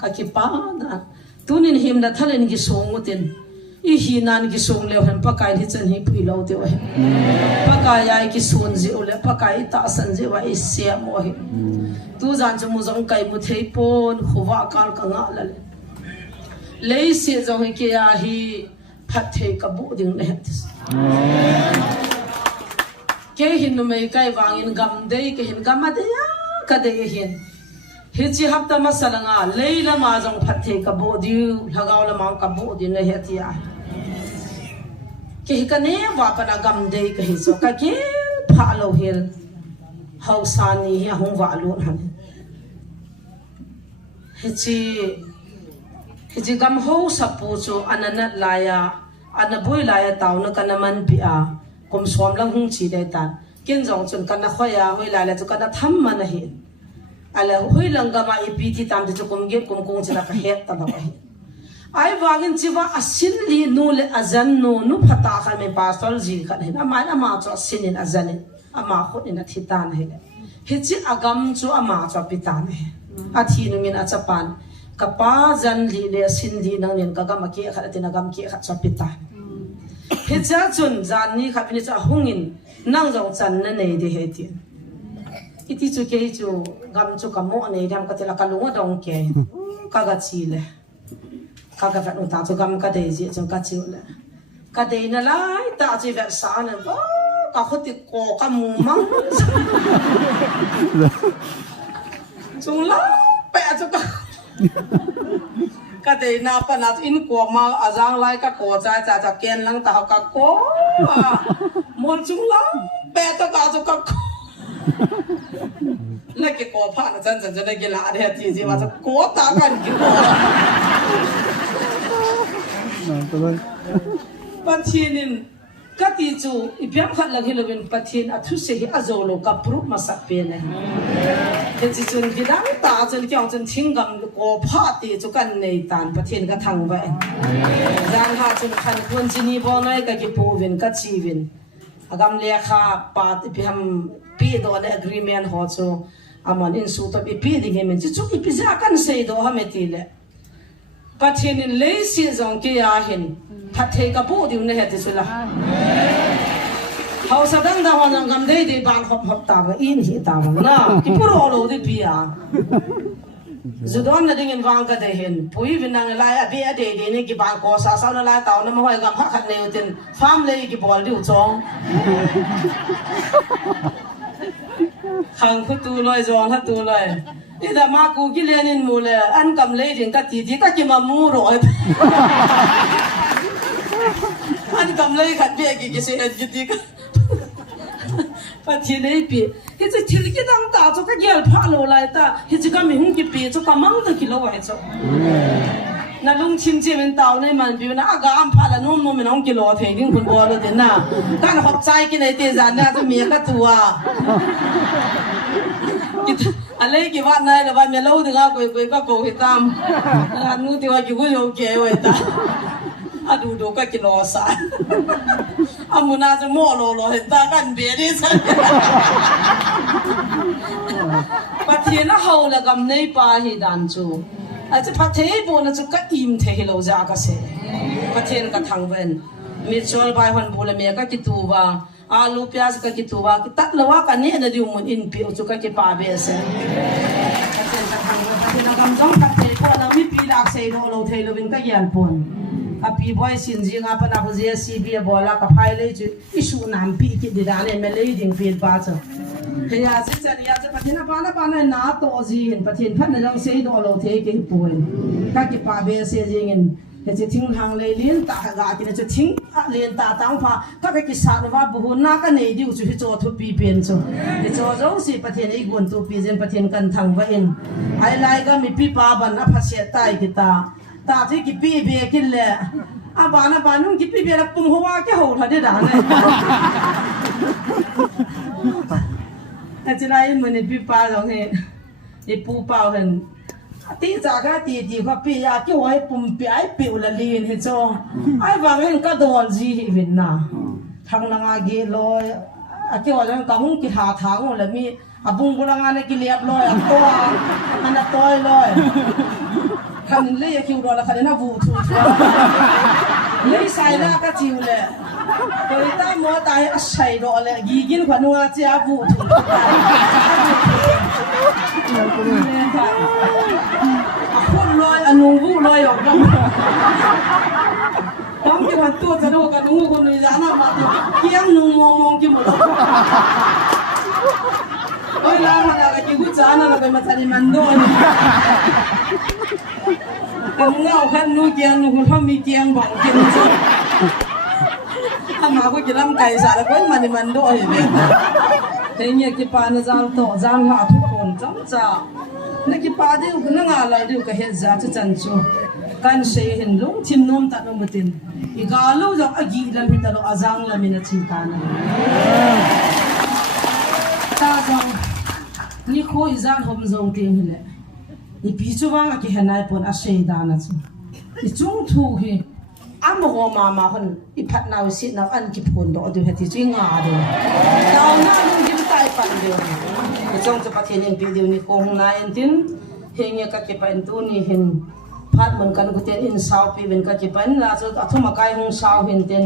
ka ki pa dan tunin him na thalen gi songutin i hi nan gi song le han pakai hi chan hi pui lo te wa pakai ai ki son ji ole pakai ta san ji wa i se mo hi tu jan chu mu jong kai mu thei pon khuwa kal ka nga la le se jong hi ke ya hi phat thei ka bu ding le tis ke hin no mai kai wangin gam dei ke hin gam ade ya ka de hin hi chi hap ta masalanga leila ma jong phat thei ka bu di lagaw la ma ka bu di ne he ti ya ke ka ne wa pa na gam dei ka hi so ka ke pha lo hil hau san ni hi hong wa lu han hi chi gam ho sapu chu anana laya anaboi laya taw na kanaman pi a kom som lang hung chi dai ta kin jong chun kana khoya hoi la la chu kana tham ma na hi ala hoi lang ga ma ipi ti tam chu kum ge kum kong chila ka het ta ba hi ai wangin chiwa asin li nu le azan nu phata kha me pastor ji khan hin ama ama cho sinin azanin ama khot in athitan hele hichi agam chu ama cho pitan he athi nungin achapan kapa zan li le sin li nang nin ka gam ki kha tin agam ki kha cho pitan hicha chun zan ni kha pini cha hungin nang jong chan na nei de he ti iti chu ke chu gam chu kamo nei dam ka tela kalunga dong ke ka ga chi le ka ga fa nu ta chu gam ka de ji chu ka chi le ka de na lai ta chi ver sa na ba ka khoti ko ka mu mang chung la pe chu ka de na pa na in ko ma azang lai ka ko cha cha cha ken lang ta ka ko mon chung la pe to ka chu ka那个锅怕那真正就那个辣的地方，我说锅打干给锅。ปัทยินกัดที่จูอีเพียงขัดลักฮิโลวินปัทยินอัทุเสียอาโจโลกับปรุมาสักเปนเนี่ยเห็นจีจนกิดังตาจนเกี่ยวจนทิ้งกันโกพาตีจูกันในตานปัทยินก็ทางไปยังหาจนขันคนจีนีบอลเลยก็กิปูวินก็ชีวินอากำเลียขาปาติพิมปีโดน agreement หัวจูอามันอินสูตบอีปีดิ่งเห็นจีจูอีปีจะกันเสียดอฮะเมติเลปัทยินเลยสิ่งจงกี่ยาหินพัดเทกับผู้ดิวเนี่ยที่สุดละเขาแสดงดาวนังกำได้ดีบางขบตาว่าอินหิตาวังนะที่ผู้รอรู้ที่ปีอ่ะจุดนั้นดิ่งวางก็ได้เห็นผู้ยินนังไล่อเบียเดย์นี่กี่บางกอสาวนั่นไล่เต่านั่นมาห้อยกับพักขัดเนี่ยจนฟาร์มเลยกี่บอลดิวจงขังคุตูลอยจงทัตูลอยนี่แต่มากูกิเลนินมูเลยอันกำเลยถึงกับตีที่ก็กินมามูรอยอันกำเลยขัดเบี้ยกี่เสียกี่ก็ปัจจัยนี้ปีที่จะทิ้งกี่ดังตาจุกก็เกี่ยวพาโลไลตาที่จะก็มีหุ่นกี่ปีจุกก็มั่งตะกิโลไว้จุนั่นลุงชิมจิมันเต่าในมันปีนะอากาศพาละนุ่มมันน้องกิโลเพียงดิ้งคนบัวเลยเด่นน่ะการขอบใจกินในเตจานเนี่ยจะมีกระตัวอะไรกี่วันไหนแล้ววันเมื่อเราถึงเอาคุยก็โกหิตามนู้นที่ว่ากี่กูโยเกะไว้ตาอาดูก็กิโลสายอามุนาจะโม่โลเห็นตากันเบียดิสันปัจเจียนเขาเลยกำเนยปาหิดันจูอาจจะพัดเทย์บนจูก็อิ่มเทย์เราจะก็เสียปัจเจียนก็ทั้งเวนมีชอลไปหันบุลเมียก็กิตูว่าอาลูพิอาสก็กิตูว่าตัดละว่ากันเนี่ยนะดิวมันอินพิวจูก็กิปาเบสปัจเจียนก็ทั้งเวนปัจเจียนก็กำจังพัดเทย์พวกเราไม่ปีรักเสียโลเทย์เราเป็นก็ยันปนอาปีบอยสินจิงอาปนักเจียซีบีบอลากับไพเลยจูอิชูน้ำปีกิดดานเอเมเลยดิ่งฟีดบาร์เฮียสิจะเรียจะปะเทนะปานะนาโตจีนปะเทนพันนังเสียดอโลเทกิป่วยก็กิปาเบสเสียจิงเดี๋ยวจะทิ้งทางเลยเลี้ยนตากากินจะทิ้งเลี้ยนตาตั้งพาก็ไปกิสานว่าบุญนักกันในดิวจูที่โจทุบปีเปลี่ยนจูที่โจโจสิปะเทนอีกวนตัวปีเจนปะเทนกันทางว่าเองไอ้ไลก็มีปีปาบันอภัสเสตายกิตาตาที่กิปีเบียกินเลยอาบานนุ่งกิปีเบียแล้วปุ่มหัวแค่หัวทัดได้ด่าเลยแต่จะได้เหมือนในปีป้าตรงนี้ในปูเปล่าเห็นตีจาก็ตีเขาปีอยากจะไว้ปุ่มปีไอ้ปิวละลีนเห็นจงไอ้บางเห็นก็โดนจีเห็นน่ะทางนางอาเกลอยอาเกี่ยวกับกำมุงกิหาทางแล้วมีอาบุงกุลังงานกิเลียบลอยอันตัวอันตัวลอยคันเลยคิวรอละคันน่าวูทูเลยใส่หน้าก็จิวเลยโดยตามมัวตายใส่รอเลยยีกินขวัญนัวเจ้าวูทูคนลอยอนุวูลอยออกมาต้องกินหันตัวจะดูกันนูคนนี้จะน่ามาตัวเกี้ยงนูมองกินหมดโอ้ยลามาแล้วกินกุจานะเราไปมาจัดมันด้วยกันเงาขันนูเกียงนูคนพ่อมีเกียงบอกกินถ้ามาก็กินลำไก่สารก็มันด้วยเนี่ยแต่เนี่ยกิปานะจางโตจางหาทุกคนจ้องจ้าเนี่ยกิปาดิวก็นั่งอะไรดิวก็เห็นจ้าจะจันจูกันเสียเห็นลุงทิมนมตัดนมตินอีกาลูกจะอากีลันพิตาโลอาจางละมินชิตานะตาจังนี่คุยจานหอมจงเตียงเลยนี่พิจูว่างกี่เห็นนายปนอาเชยดานะจู i chung thu hi amo mama hon i phat naw si naw an ki phun do du heti chi nga do daw na lung kim tai pan de i chung chu pathin in video ni kong na en tin henge ka ke pan tu ni hin phat mon kan ku ten in saw pi ven ka ke pan la chu athuma kai hong saw hin ten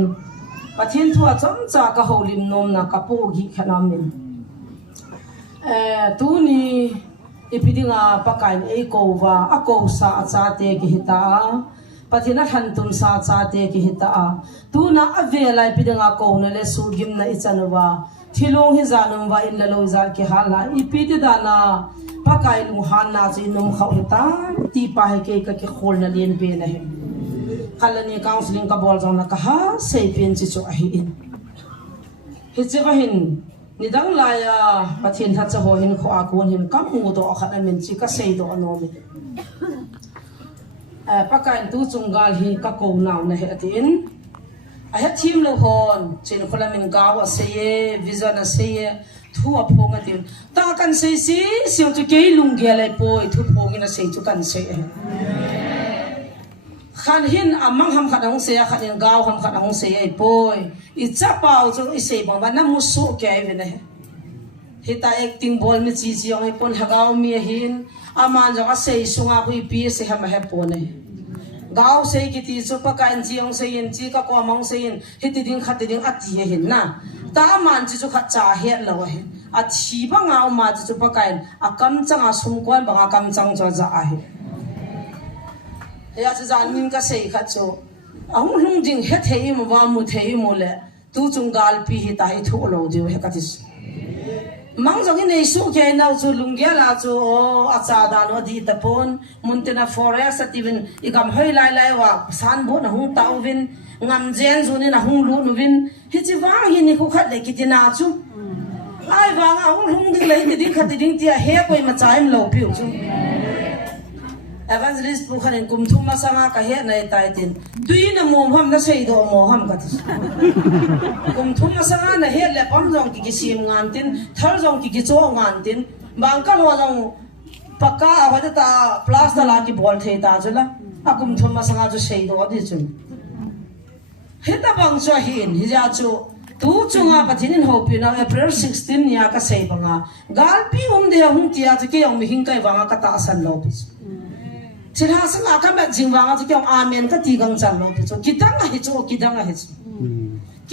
pathin thua chom cha ka holim nom na ka po gi khanam min tu ni ipidinga pakain e ko wa a ko sa cha te ki hita pathina than tum sa cha te ki hita tu na avela ipidinga ko na le su gim na ichanwa thilong hi zanum wa in la lo za ki hala ipidi dana pakai lu han na chi num khau hita ti pa he ke ka ki khol na len be na he kalani counseling ka bol jong na ka ha sei pen chi chu a hi in hi che wa hin nidang laya pathin hat cha ho hin kho a kun hin kam mu do khat amen chi ka sei do ano mi pakai tu chungal hi ka ko naw na he atin a he thim lo hon chin kholamin gaw a sei vision a sei thu a phong atin ta kan sei si siang chu ke lung ge lai poi thu phong ina sei chu kan sei khan hin amang ham khat ang sei khat in gaw ham khat ang sei ai poi i cha pau chu i sei bang ba na mu su ke ai ve ne hita acting bol mi chi chi ong pon hagaw mi hin aman jo a sei sunga hui pi se ham he pon ne gaw sei ki ti chu pa kan ji ong sei in chi ka ko mong sei in hiti ding khat ding ati hin na ta man chi chu khat cha he lo he a chi ba nga ma chi chu pa kan a kam chang a sum kwan ba nga kam chang cho za a he ya chu zan min ka sei khat chu ang lung ding he thei mo wa mu thei mo le tu chung gal pi hi ta hi thu lo ju he ka tis mang jong in su ke nau chu lung ge la chu o a cha da no di ta pon mun te na forest ativin igam hoi lai lai wa san bo na hung ta uvin ngam jen zu ni na hung lu nu vin hi chi wa hi ni khu khat le ki ti na chu ai wa nga hung lung ding le ti ding khat ding ti a he koi ma chaim lo pi chu evangelist pu khanin kum thum ma sanga ka he nai tai tin tui na mom ham na sei do mo ham ka tis kum thum ma sanga na he le pam jong ki sim ngan tin thar jong ki cho ngan tin bang ka ho jong pakka a ta plus da la ki bol the ta jula a kum thum ma sanga ju sei do di chu he ta bang cho hin hi ja chu tu chunga pathinin ho pi na April 16 ya ka sei banga gal pi de hum tia chu ke yong mi hing kai wanga ka ta san lo pi chila sang aka ba jingwa ga kyong amen ka ti gang chan lo chu kitang hi chu kidang hi chu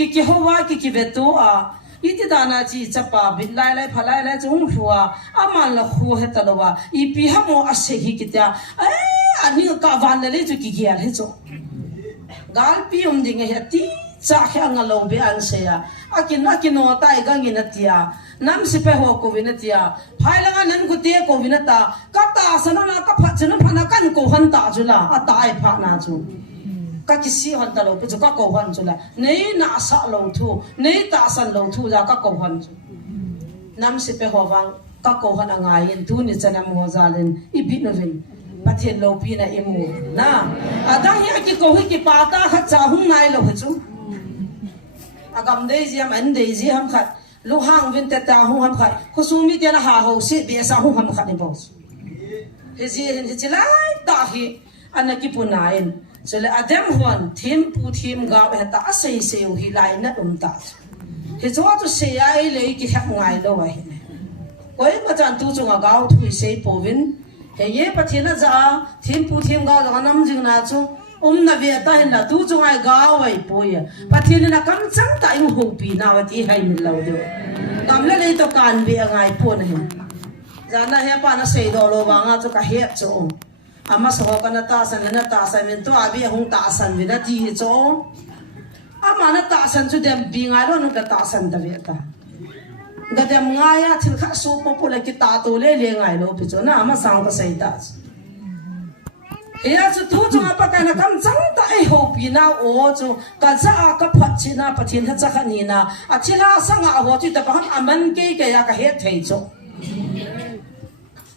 ki howa ki beto a iti dana chi chapa bit lai lai phalai lai chung huwa aman la khu he talowa I pi ha mo ase hi kitya ani ka van le chu ki gial he chu gal pi ding he ti cha kha ngalo be an se ya akin no tai gang in atia nam si pe ho ko vinatia phailanga nan ku te ko vinata ka ta sanana ka phachana phana kan ko han ta jula ata ai pha na chu ka kisi han ta lo pe ka ko han jula nei na sa lo thu nei ta san lo thu ja ka ko han chu nam si pe ho wang ka ko han angai in tu ni chana mo zalen I bi no vin pathen lo pi na emu na ada hi ki ko hi ki pa ta kha cha hung nai lo chu agam dei jiam an dei ji ham khat lu hang vin ta ta hung ham khat khusumi te na ha ho si be sa hung ham khat ni bos he ji hin hi chilai ta hi anaki punain chele adam hon thim pu thim ga be ta asei seu hi lai na ta he zo to se ai le ki hak ngai lo wa hin koi ma chan tu chunga gao thui sei povin he ye pathina za thim pu thim ga ga nam jing na chu na ve ta hin la tu chung ai ga wai poya pathina na kam chang ta ing ho pi na wa ti hai min lo do kam le to kan be ngai pon he jana he pa na sei do lo wa nga chu ka he chu ama so ka na ta san min to abi hung ta san vi na ti chu ama na ta san chu dem bi ngai lo nu ka ta san da ve ta ga dem ngai ya thil kha su po po le ki ta to le ngai lo pi chu na ama sang ka sei ta ya chu tu chung apa kana kam chang ta ai ho pi na o chu ka cha ka phat chi na pathin ha cha kha ni na a chila sanga a ho chi ta pa aman ke ya ka he thei chu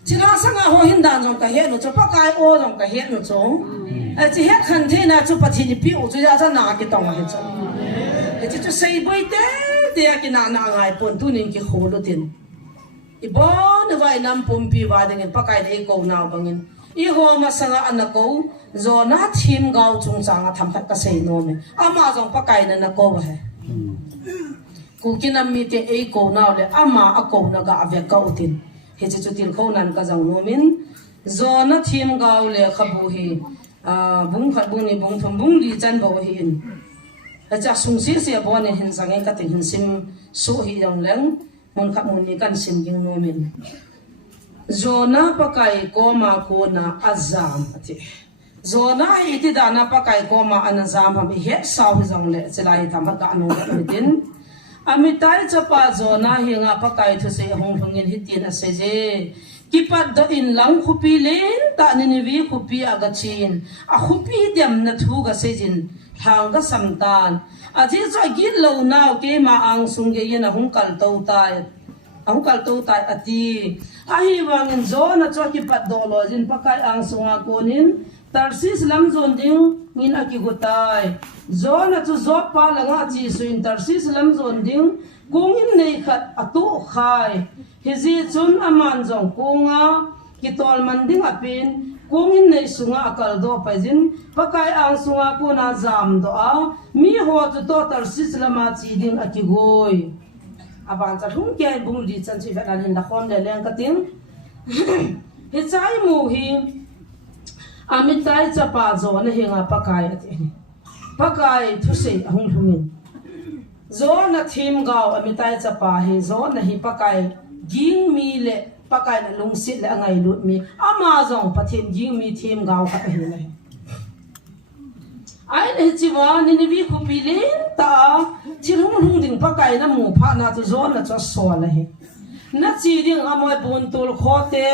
chila sanga ho hin dan jong ka he no chu pa kai o jong ka he no chu a chi he khan the na chu pathin pi o chu ya cha na ki tong he chu he chu sei boi te ki na ngai pon tu nin ki ho lo tin I bon vai nam pum pi wa ding pa kai de ko na bangin I ho ma sanga anako zona thim gau chung changa tham khat ka sei no me ama jong pakai na ko he ku kinam mi te ei ko naw le ama a ko na ga ave ka utin he chu chutil kho nan ka jang no min zona thim gau le khabu hi bung phat bung ni bung thum bung li chan bo hi in cha sung si se bo ne hin sang ka te hin sim su hi yong leng mun kha mun ni kan sim ging no min zona pakai ko ma ko na azam ati zona iti dana pakai ko ma anazam ham he saw jong le chelai tham ka anu din amitai chapa zona hinga pakai thu se hong hongin hitin ase je kipat do in lang khupi len ta ni vi khupi agachin a khupi dem na thu ga se jin thang ga samtan aji cho gi lo naw ke ma ang sung ge yin hong kal to tai ang kal to tai ati a hi wangin zona cho kipat do lo jin pakai ang sunga konin tarsis lam zon ding ngin aki gutai zona chu zo pa langa chi suin tarsis lam zon ding kungin nei khat atu khai hizi chun aman jong kunga kitol manding apin kungin nei sunga akal do pajin pakai ang sunga ko na jam do a mi ho chu to tarsis lama chi ding aki goi aban cha thung ke bung li chan chi fa nan da khom le leng ka ting he chai mu hi amitai chapa zona hinga pakai ati pakai thuse ahung hungin zona thim gao amitai chapa hi zona hi pakai ging mi le pakai na lungsit le angai lut mi ama jong pathin ging mi thim gao ka hi le ai le chiwa ni ni vi khupi le ta chilung hung ding pakai na mu pha na tu zona cho so le he na chi ding amoy bun tul khote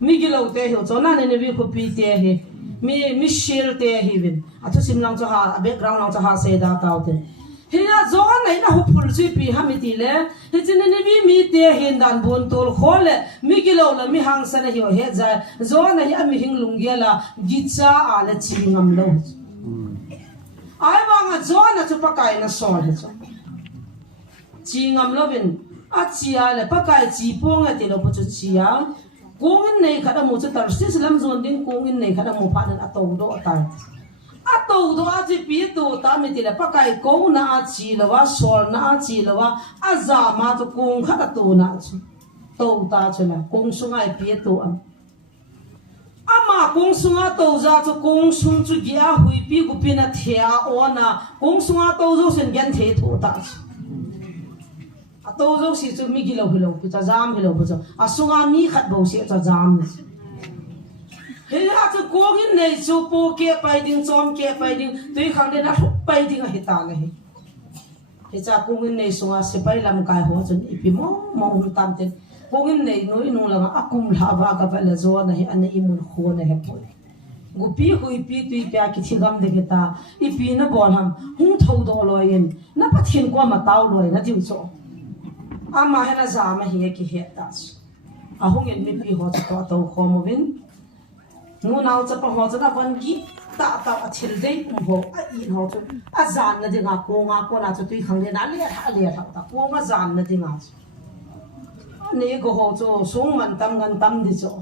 mi gilo te ho chona ni ni vi khupi te he mi shil te hi vin athu sim lang cho ha background lang cho ha se da taw te he ya zo nei na hu phul chi pi ha mi ti le he chin ni vi mi te hin dan bun tul khole mi gilo la mi hang sa na hi he za zo na hi ami hing lung ge la gicha a le chi ngam lo ai wa nga zo na chu pakai na so he cho chi ngam lo vin a chia le pakai chi pong a ti lo pu chu chia kungin nei khada mu chu tar sis lam zon ding kungin nei khada mu pha nan ato do atar ato do a chi pi tu ta mi ti le pakai ko na a chi lawa sol na a chi lawa aza ma tu kung khada tu na chu to ta chu la kung sungai pi tu am ama kung sunga to za chu kung sung chu gia hui pi gu pi na thia ona kung sunga to zo sen gen the thu ta to zo si chu mi gilo hilo pi cha jam hilo bu cha asunga mi khat bo si cha jam he a chu ko gin nei chu po ke pai ding chom ke pai ding tui khang de na pai ding a hita na he cha ko gin nei sunga se pai lam kai ho chun ipi mo hum tam te ko gin nei noi nu la akum lhawa ka ba la zo na hi an imun kho na he po gupi hui pi tui pya ki thigam de ke ta ipi na bol ham hung thau do loin na pathin ko ma taw loi na diu cho ama hena zama hi ki he tas ahung en mi pi ho cha to khomovin nu naw cha pa ho cha da van gi ta ta a thil dei ho a i ho chu a zan na dinga ko nga ko na chu tui khang le na le tha ta ko nga zan na dinga ne go ho chu sung man tam gan tam di cho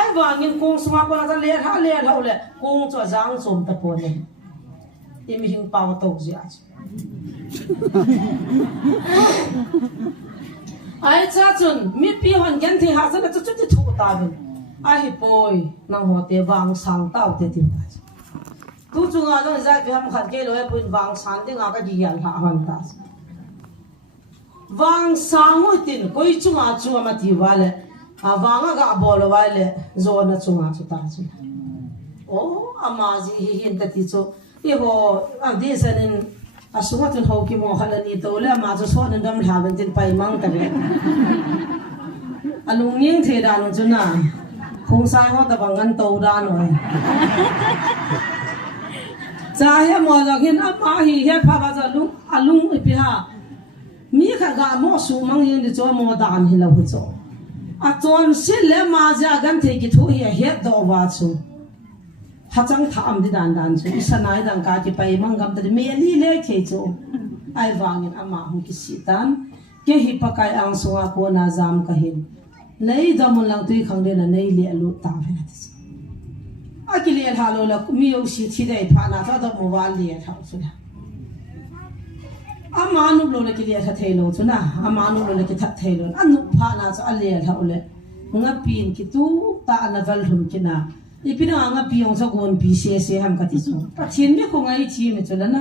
ai wangin kung sunga ko na cha le ho le kung chu jang som ta po ne ti mi hing pao to ji a ai cha chun mi pi hon gen thi ha sa chu chu thu ta bin ai hi poi nang ho te wang sang tao te ti tu chu nga lo za bi ham khat ke lo e pun wang san te nga ka ji yan ha han ta wang sang ho tin koi chu nga chu ma ti wa le a wang ga bo lo wa le zo na chu nga chu ta chu o ama ji hi hin ta ti chu i ho a di sanin asunga tun ho ki mo khalani to le ma chu so nan dam thaban tin pai mang ta le alung ning the da no chu na khung sai ho ta bang an to da no cha he mo la hin apa hi he pha ba za lung alung pi ha mi kha ga mo su mang yin di cho mo dan hi la hu cho a chon si le ma ja gan the ki thu hi he do wa chu hachang tham di dan dan chu isanai dang ka ki pai mangam ta me li le ke chu ai wangin ama hu ki sitan ke hi pakai ang sunga ko na jam ka hin nei damon lang tui khang de na nei le lu ta ve na ti akili halo la mi o si thi dai pha na tha do mobile le tha su la amanu lo le kili tha thelo chu na amanu lo le ki tha thelo anu pha na cha ale tha ule nga pin ki tu ta na val hum ki na ipina nga piong sa gon pi se ham ka ti chu pathin mi ko ngai thi mi chu la na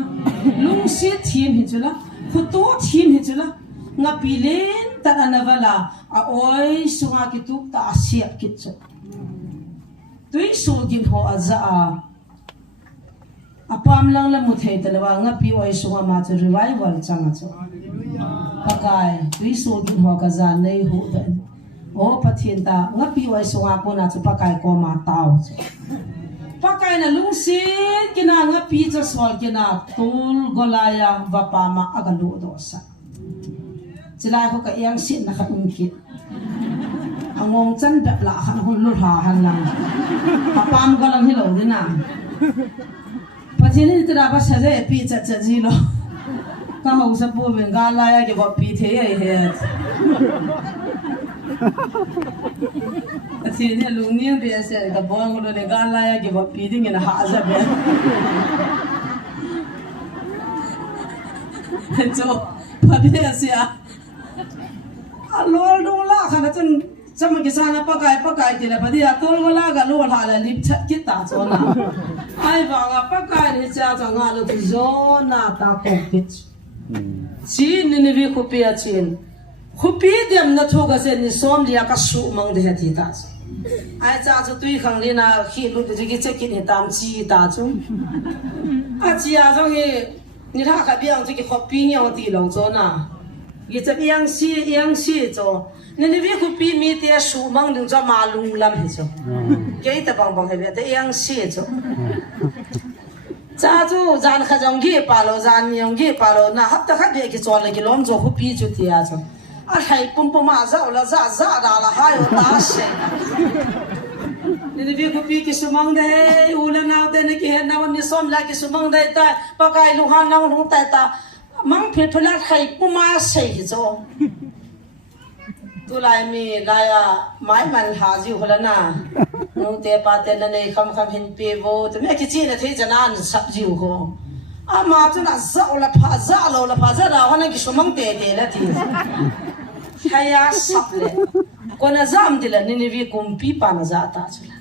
lung se thi mi chu la khu to thi mi chu la nga pilen ta na vala a oi sunga ki tu ta sia ki chu tui so gin ho aza apam lang la mu thei talawa nga pi oi sunga ma chu revival changa chu pakai tui so gin ho ka za nei hu da o pathin ta nga pi oi sunga ko na chu pakai ko ma tao chu pakai na lung sin kina nga pi chu sol kina tul golaya vapama agalu do sa chilai ko ka yang sin na ka umkit angong chan da la han hon lu ha han lang apam ga lang hi lo din na pathin ni tra ba sa je pi cha cha ji lo ka ho sa po ben ga la ya ke ba pi the ai he pathin ni lung ni be se ka bong lo ne ga la ya ke ba pi ding na ha za be cho pa be sia alor do la khana chun sama kisana pakai tila padi atol wala ga lo hala lip chat kita chona ai ba ga pakai ni cha cha nga lo tu zona ta ko kit chin ni vi ko pia chin khupi dem na thoga se ni som lia ka su mang de ti ta ai cha chu tui khang le na khi lu de ki che ki ni tam chi ta chu a chi a so ni tha ka biang chu ki khupi ni o ti lo chona ye cha yang si cho nên vì khu pi mi tia su mang đừng cho mà lung lâm hết rồi cái ta bằng bằng cái ta yang xie rồi cha chú gian khai giống kia bà lo gian nhung kia bà lo na hấp ta khách về cái chọn lại cái lom cho khu pi chú tia rồi à thầy pum pum mà dạo là dạ đã là hai ở ta sẽ nên vì khu pi cái su mang đây u lên nào đây này cái hiện nào ni xóm lại cái su mang đây ta bà cái lung han nào lung tai ta mang phết phết là thầy pum mà sẽ rồi tu lai mi laya mai man ha ji holana nu te pa te na nei kham hin pe vo tu me ki chi na the janan sap ji ho a ma chu na za la pha za lo la pha za ra hona ki sumang te te la ti haya sap le ko na zam dila ni vi kum pi pa na za ta chu la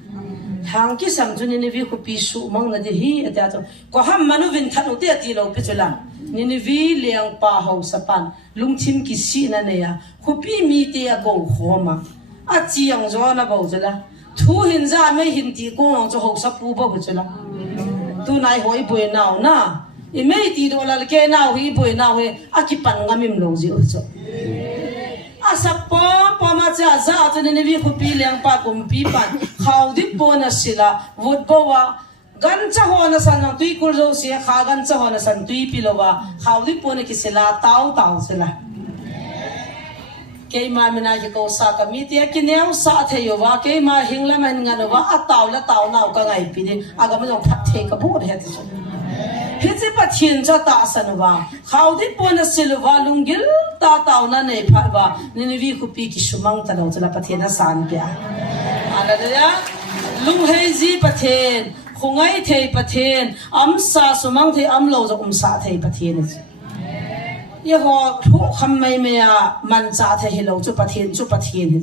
thang ki sam chu ni vi ku pi su mang na de hi ata chu ko ham manu vin thanu te ti lo pi chu la ni vi liang pa ho sapan lungchim ki si na ne ya khupi mi te a go khoma a chiang zo na bo zela thu hin za me hin ti ko ngong cho ho sa pu bo zela tu nai hoi boi naw na i me ti do la ke naw hi boi naw he a ki pan ngamim lo ji o cho a sa po ma cha za cho ni vi khupi liang pa kum pi pan khau di po na sila vot bo wa gan cha ho na san nang tui kul zo se kha gan cha ho na san tui pilowa khau di po na ki sila tau sila ke ma mina ki ko sa ka mi te ki neu sa the yo wa ke ma hingla man nga no wa ataw la taw naw ka ngai pi ni aga ma jong phat the ka bu he ti so he chi pa thien cha ta san wa khau di po na silwa lungil ta taw na nei pha wa ni vi ku pi ki sumang ta lo cha pa thien na san pya ala da ya lung he ji pa thien khungai thei pa thien am sa sumang the am lo zo sa thei pa thien ni ye ho thu kham mai me ya man cha the hi lo chu pathian hi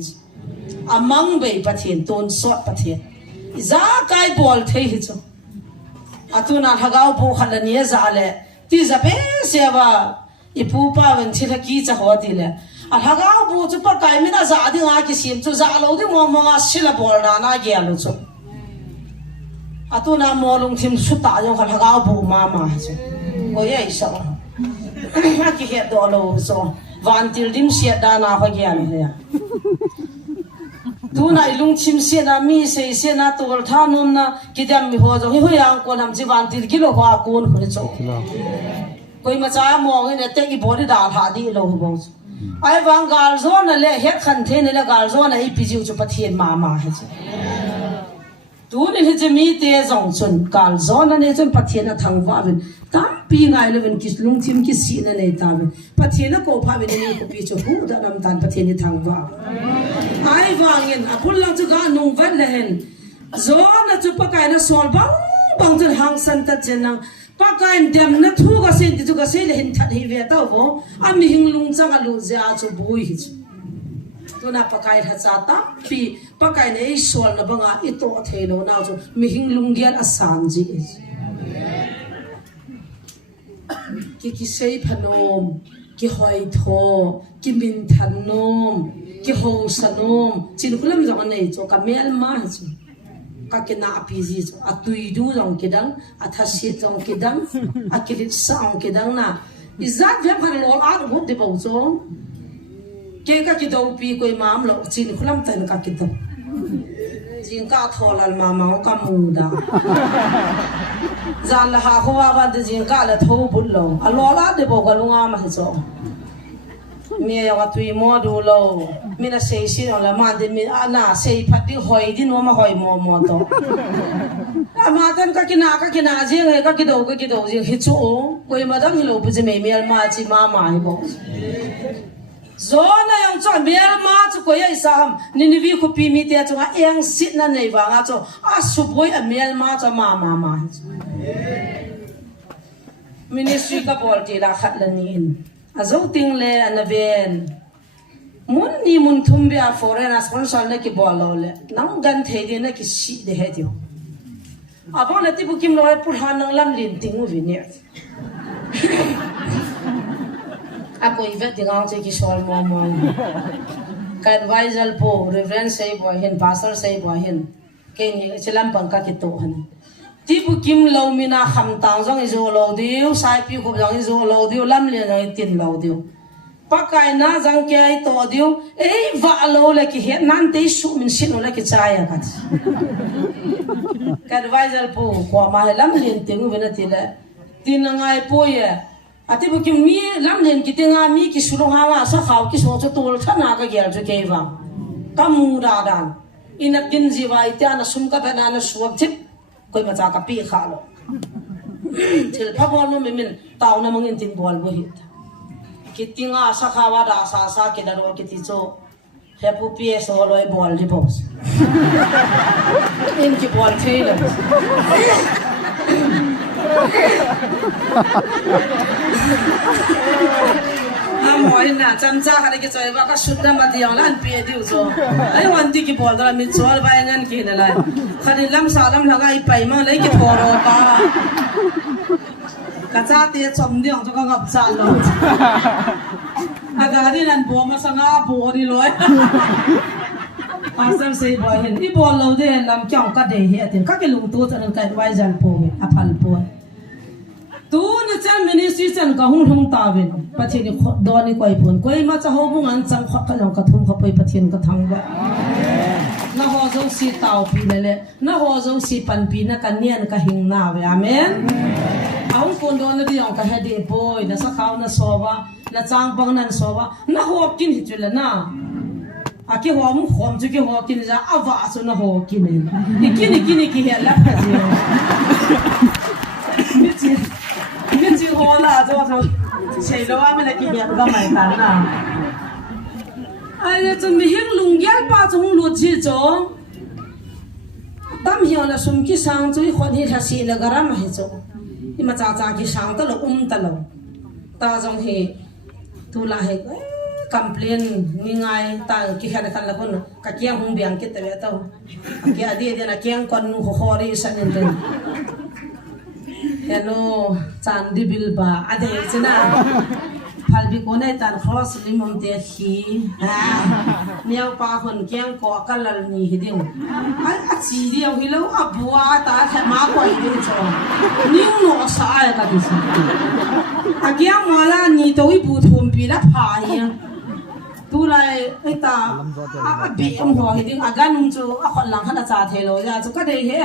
amang be pathian ton so pathian za kai bol the hi chu atuna thagau bu khalani za le ti za be se wa i pu pa wen thi ki cha ho ti le a thagau bu chu pa kai mi na za di nga ki sim chu za lo di mo mo sila bol na na ge lo chu atuna mo lung thim su ta yo thagau bu ma chu ko ye sa ki he do lo so van til dim sia da na fa gian le tu nai lung chim sia na mi se sia na tol tha non na ki dam mi ho zo hi ho yang ko nam chi van til ki lo wa kun ho cho koi ma cha mo nge ne te ki body da tha di lo bo ai wang gal zo na le he khan the ne le gal zo na i pi jiu chu pathian ma he tu ni he je mi te zong chun gal zo na ne chun pathian na thang wa ven tam pi ngai le ven ki lung chim ki si na nei ta ven pathian na ko pha ven ni ko pi chu hu da nam tan pathian ni thang wa ai wang in a phul lang chu ga nung van le hen zona chu pakai na sol bang chen hang san ta chen nang pakai dem na thu ga sen ti chu ga se le hin that hi ve ta wo ami hing lung chang alu ja chu bui hi tu na pakai tha cha ta pi pakai nei sol na banga i to thelo na chu mi hing lung gian asan ji ki sei phanom ki hoi tho ki min thanom ki ho sanom chin kulam jong nei chu ka mel ma chu ka ke na apizi chu atui du jong kedang athasit jong kedang akilit sang kedang na izat ve phan lol a ro de bo chong ke ka ki do pi koi mam lo chin kulam tan ka ki do jing ka tholal ma ma ka mu da zan la ha ko wa ban de jing ka la tho bul lo a lo la de bo ga lunga ma cho mi ya tui mo du lo mi na sei si la ma de mi ana sei phat di hoi di no ma hoi mo to ama tan ka kina je ngai ka ki do je hi chu o koi ma dang hi lo bu je me mi ma chi ma hi bo zona yang chon biar ma chu ko yai sam ni vi ko pi mi te chu a eng sit na nei wa nga chu a su boi a mel ma chu ma ministry ka bol ti la khat la ni in a zo ting le an ven mun ni mun thum bia foreign sponsor na ki bol lo le nang gan the di na ki si de he dio a bon le ti bu kim lo pur han nang lam lin ting u vi ne ako ivet dingang che ki sol mo ka advisor po reverend say boy hin pastor say boy hin ke ni chilam pang ka ki to han ti bu kim lo mina kham tang jong izo lo diu sai pi ko jong izo lo diu lam le na tin lo diu pakai na jang ke ai to diu ei va lo le ki he nan te su min sin lo le ki chaya ka ka advisor po ko ma lam len te ngu vena ti le tin ngai po ye ati bu kim mi lam len ki tenga mi ki sulu ha wa sa khaw ki so cho tol thana ka gel cho ke wa kamu da dan ina kin jiwa ita na sum ka bana na suam chip koi ma cha ka pi kha lo thil pha bol no min taw na mangin tin bol bo hit ki tinga sa kha wa da sa ki da ro ki ti cho he pu pi so loi bol di boss in ki bol thil moi na cham cha khare ki choi ba ka sudda ma diang lan pi diu zo ai wan ti ki bol da mi chol ba ngan ki na lai khani lam sa lam lagai pai ma lai ki thoro ka ka cha ti chom diang cho ka ngap cha lo aga ri nan bo ma sanga bo ri loi pasam sei boy hin i bol lo de lam kyang ka de he tin ka ke lung tu chan ka wai jan po a phal po tu na chan ministry chan ka hung ta ven pathi ni do ni koi phun koi ma cha ho bu ngan chang kha ka long ka thum kha poi pathin ka thang ba na ho zo si tau pi le na ho zo si pan pi na kan nian ka hing na ve amen aung pon do na diong ka he de boy na sa khaw na so ba na chang bang nan so ba na ho kin hi chula na aki ho mu khom chu ki ho kin ja awa so na ho kin ni ki he la pha ji mi chi ho la zo so sei lo wa me la ki he ba mai ta na ai chu mi hing lung gyal pa chung lu chi cho tam hiao na sum ki sang chu i khon hi tha si la garam he cho i ma cha ki sang ta lo ta lo ta jong he tu la he complain ni ngai ta ki hada kan la kon ka kiang hung biang ki te ta ki adi de na kiang kon nu ho ri san en den hello chandi bil ba ade chena phal bi ko nai tan cross limom te hi niaw pa khon kiang ko kalal ni hiding a chi dio hilo a bua ta tha ma ko i de cho niu no sa ai ka di a kiang mala ni to i bu thum pi la pha hi tu lai ai ta a bi om ho hi ding agan chu a khon lang khana cha thelo ja chu ka dei he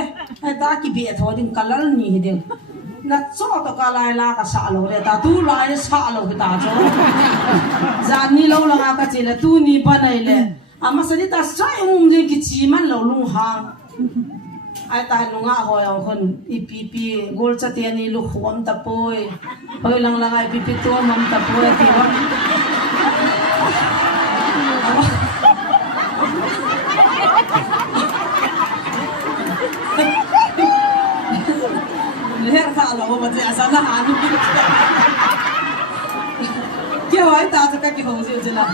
ai ta ki bi tho ding kalal ni hi ding na cho to ka lai la ka sa lo re ta tu lai sa lo ki ta cho za ni lo la ka che le tu ni ba nai le ama sa ni ta sai je ki chi man lo lung hang ai ta nu nga ho yang khon ipp gol cha te ni lu khom ta poi hoi lang lang ai pp to mam ta poi ti wa เราไม่ใช่อาสนะหานี่เกี่ยวไอ้ตาจะกี่ห้องสิละ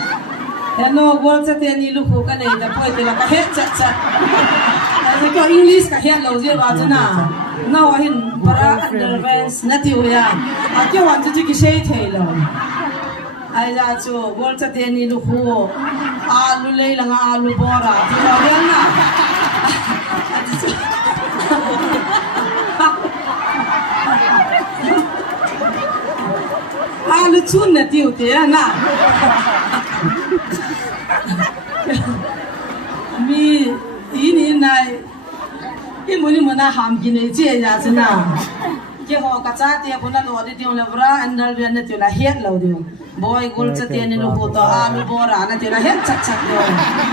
แต่โน้กวอลจะเตียนี่ลูกหูกันเองแต่พอเดี๋ยวก็เฮ็ดจัดแต่เกี่ยวอังกฤษก็เฮ็ดเราเยอะว่าจะน่ะน่าว่าเห็นบราอันเดอร์เวนส์นั่นที่ว่าเกี่ยววันจะกี่เชยเทลไอ้จ้าจูวอลจะเตียนี่ลูกหูอาลูเลยละงอาลูบอระที่เราเรียนน่ะอาลูชุนนั่นที่อุตยน่ะมีอีนี่นายอีมันนี่มันน่าหามกินเจี๊ยจ้าสินะเกี่ยวกับกระจายเตี้ยคนละตัวที่เดียวเลยบราอันนั้นเรียนนั่นที่ละเฮ็ดเราเดียวบอยกุลจะเตี้ยนี่ลูกตัวอาลูบอระนั่นที่ละเฮ็ดชัดๆเดียว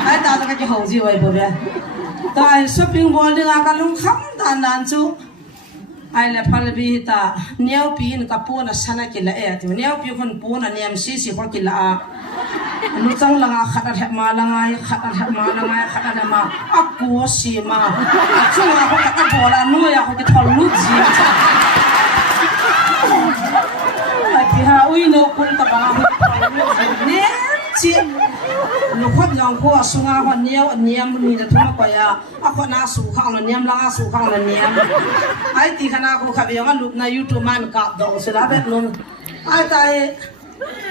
ไอ้ตาจะก็จะหงจีไว้บ่เบ้ตาช้อปปิ้งบอลเรื่องการลงคำตานันจูไอ้เล่พัลบีตาเนียวปีนกับปูนสนะกินละเอติเนียวปีคนปูนเนียมซีคนกินละนุจังละงาขัดแหมาละงาขัดแหมาละงาขัดแหมาอักกัวซีมาช่วงเขาขัดบอลนู้ยเขาจะทอลุจีไอ้ที่หาอุ้ยนกุลตะบังเนี่ยจีนุขัดยังขัวสุงาคนเนียวเนียมนี่จะทุ่มไปอ่ะอ่ะคนน่าสู้ข้างละเนียมละงาสู้ข้างละเนียมไอ้ที่ขณะกูขับยังลุกในยูทูบมันกับดอกสิละแบบนู้นไอ้ตาย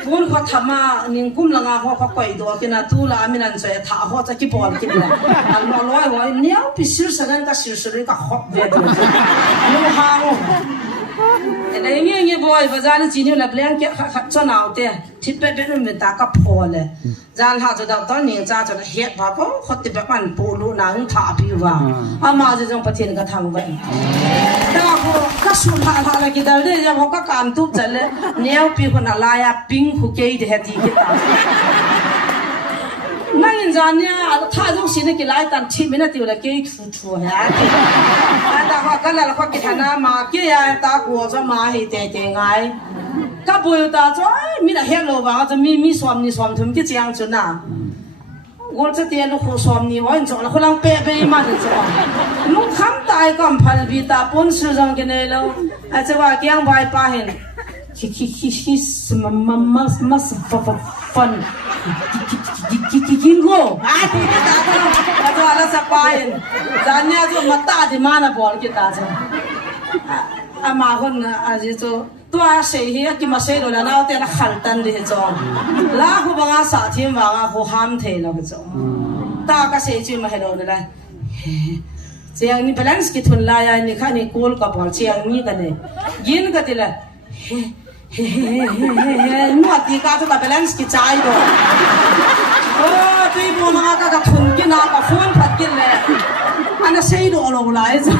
คุณเขาทำมานิ่งกุ้มละงาเขาไปตัวกินนะตู้ละมินันเสียท่าเขาจะกี่ปอนกินเลยอันนั้นร้อยว่าเนี่ยพิสิร์สันก็สิร์ก็ขอบเวทีลูกหางแต่ยังไงบ่อยว่าจานจีนี่แหละเปลี่ยนแค่ขัดจนเอาเตะที่เป็นเป็นมันตาก็พอเลยจานหาจะดาวตอนนี้จานจะเฮ็ดว่าเขาติดแบบมันปูรูนังท่าพิวาอามาจะจงประเทศก็ทำไว้แต่เขาก็สุดท้ายอะไรกินได้เลยยังเขาก็การทุบจะเลยเนี่ยปีคนอะไรอะปิ้งคุกกี้เด็ดดีกินตานั่งจานเนี่ยถ้าจงสิ่งที่ไล่ตันที่ไม่น่าติวเลยกี่ชั่วฮะแต่เขาก็แล้วเขาคิดหน้ามากี่ยาตาหัวจะมาให้เตะไงก็บุยตาจ้อยมีแต่เฮลโลบ้างจะมีสวมนี่สวมถึงกี่เจียงจุน่ะ我这点ลูกสวมนี่ว่าจงแล้วเขาลังเป๊ะไปมาจริงๆลูกคำตายก็พันบีตาปนสื่อจังกันเลยแล้วอาจจะว่าเกี่ยงใบปาเห็นคิมัสฟันกินกูอาจจะอะไรสักไปจานเนี่ยจะมาตาที่มานะบอลกิตาจ้ะอามาคนอาจจะตัวเสียที่กินมาเสียแล้วนะเอาแต่ละขันตันเลยจ้ะแล้วเขาบอกว่าสาธิตว่าเขาห้ามเทแล้วจ้ะตาก็เสียจีมาให้เราเลยเสียงนี่ balance กิทุนลายนี่ข้านี่กูลกับบอลเสียงนี่กันเลยยินกันทีละนวดที่ก้าวตัว balance กิจายดูโอ้ตีปูนักก็ทุนกินนักก็ฟุ้งพัดกินเลยอันนั้นเสียดูอะไรวะจ้ะ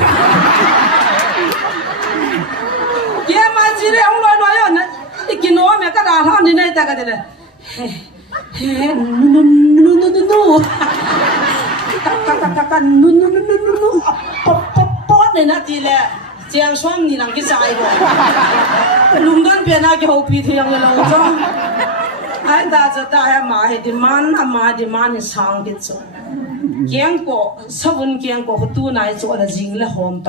เกี่ยมาจีเรื่องลอยๆอยู่นะที่กินโน้มเนี่ยก็ด่าท่านนี่ในแต่ก็เลยนูกันนูป๊อดเนี่ยนะทีแหละเจียงช่วงนี่หลังกิจายบ่ลุงดันเปียนาเกี่ยวปีเทียงเลยเราจ้องไอ้ตาจะตายมาให้ดิมันมาดิมันนี่สังกิจจ้ะเกี่ยงก็สวรรค์เกี่ยงก็ตู้นายจ้ะละจริงเลยหอมไป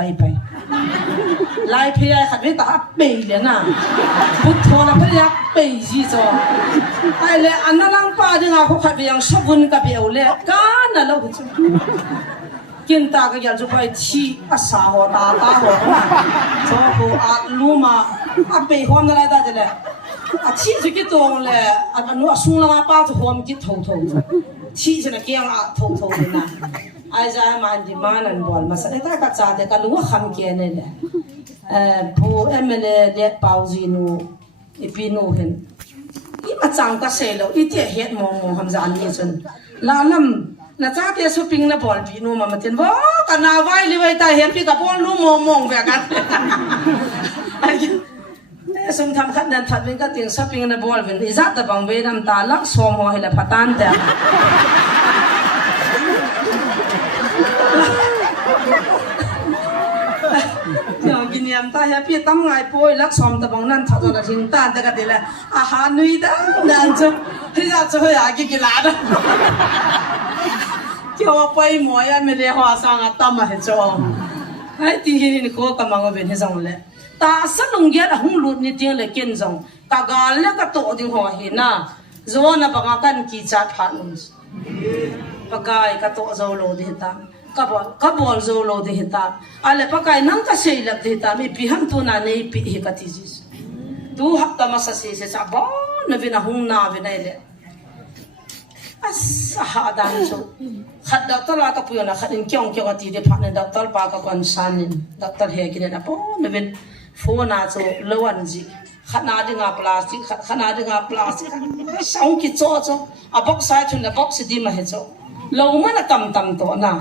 ไล่พยายขัดไม่ตาเปย์เลยนะพุทโธนะพยายเปย์จีจ้ะไอ้เลยอันนั้นลังป้าดึงเขาขัดไปยังสวรรค์กับเบลเลยกันน่ะเราจ้ะกินตาก็อยากจะไปที่อาสาหัวตาหัวนะชอบกูอัดลูมาอัดเปย์หอมอะไรได้จ้ะเลยอัดที่จะกินตัวเลยอันนู้นสุ่งละมาป้าจะหอมกินทงที่จะนักเกี่ยงอัดทงเลยนะไอ้ใจมันดีมานันบอลมาสักแต่ก็จ่าเด็กก็รู้ว่าคำเกี่ยนี่แหละผู้เอ็มเอเด็กเป่าจีนูอีปีนูเห็นอีมาจังก็เสร็จแล้วอีเตี้ยเฮ็ดมองคำจานนี้จนลาลำน่าจะเตี้ยสุปิงนะบอลปีนูมาเต็นว่ากันนาไว้เลยไว้ตาเห็นพี่กับบอลรู้มองแบบกันสมทำขัดเดินถัดเป็นก็ติงสุปิงนะบอลเป็นอิจัดแต่บางเวน้ำตาลักสวมหัวให้ละพัตันแต่กินยำตาเฮียพี่ตั้มไงป่วยรักสมตะบังนั่นถ้าจะทิ้งตาแต่ก็ดีเลยอาหารนุ่ยด้นั่นจุที่จะให้อากินลาดเกี่ยวกับไปหมอยไม่ได้หัวสังตั้มมาให้จอให้ตีนี่ก็กำลังเป็นให้สังเลย ta sát lùng ghét hung lụt như tiếng lấy kiên rồng cả gà lấy cả tổ đi hỏi hi na do na bằng căn kỳ chát phản luôn pakai cả tổ dâu lô đi ta cả bol dâu lô đi ta ale pakai nang cả xây lập đi ta mi pi ham tu na nei pi hi cả tí tu hấp ta masa xây xây sa bo na vina hung na vina ile as ha dan so khát đạo tal la ka pu na khát in kyong kyong ati de phan đạo tal pa ka kon san đạo tal he ki na po na vin phô na so lawan ji khát na de nga plastic khát na de nga plastic sau ki cho a box sai thun na box di ma he cho lo ma na tam tam to na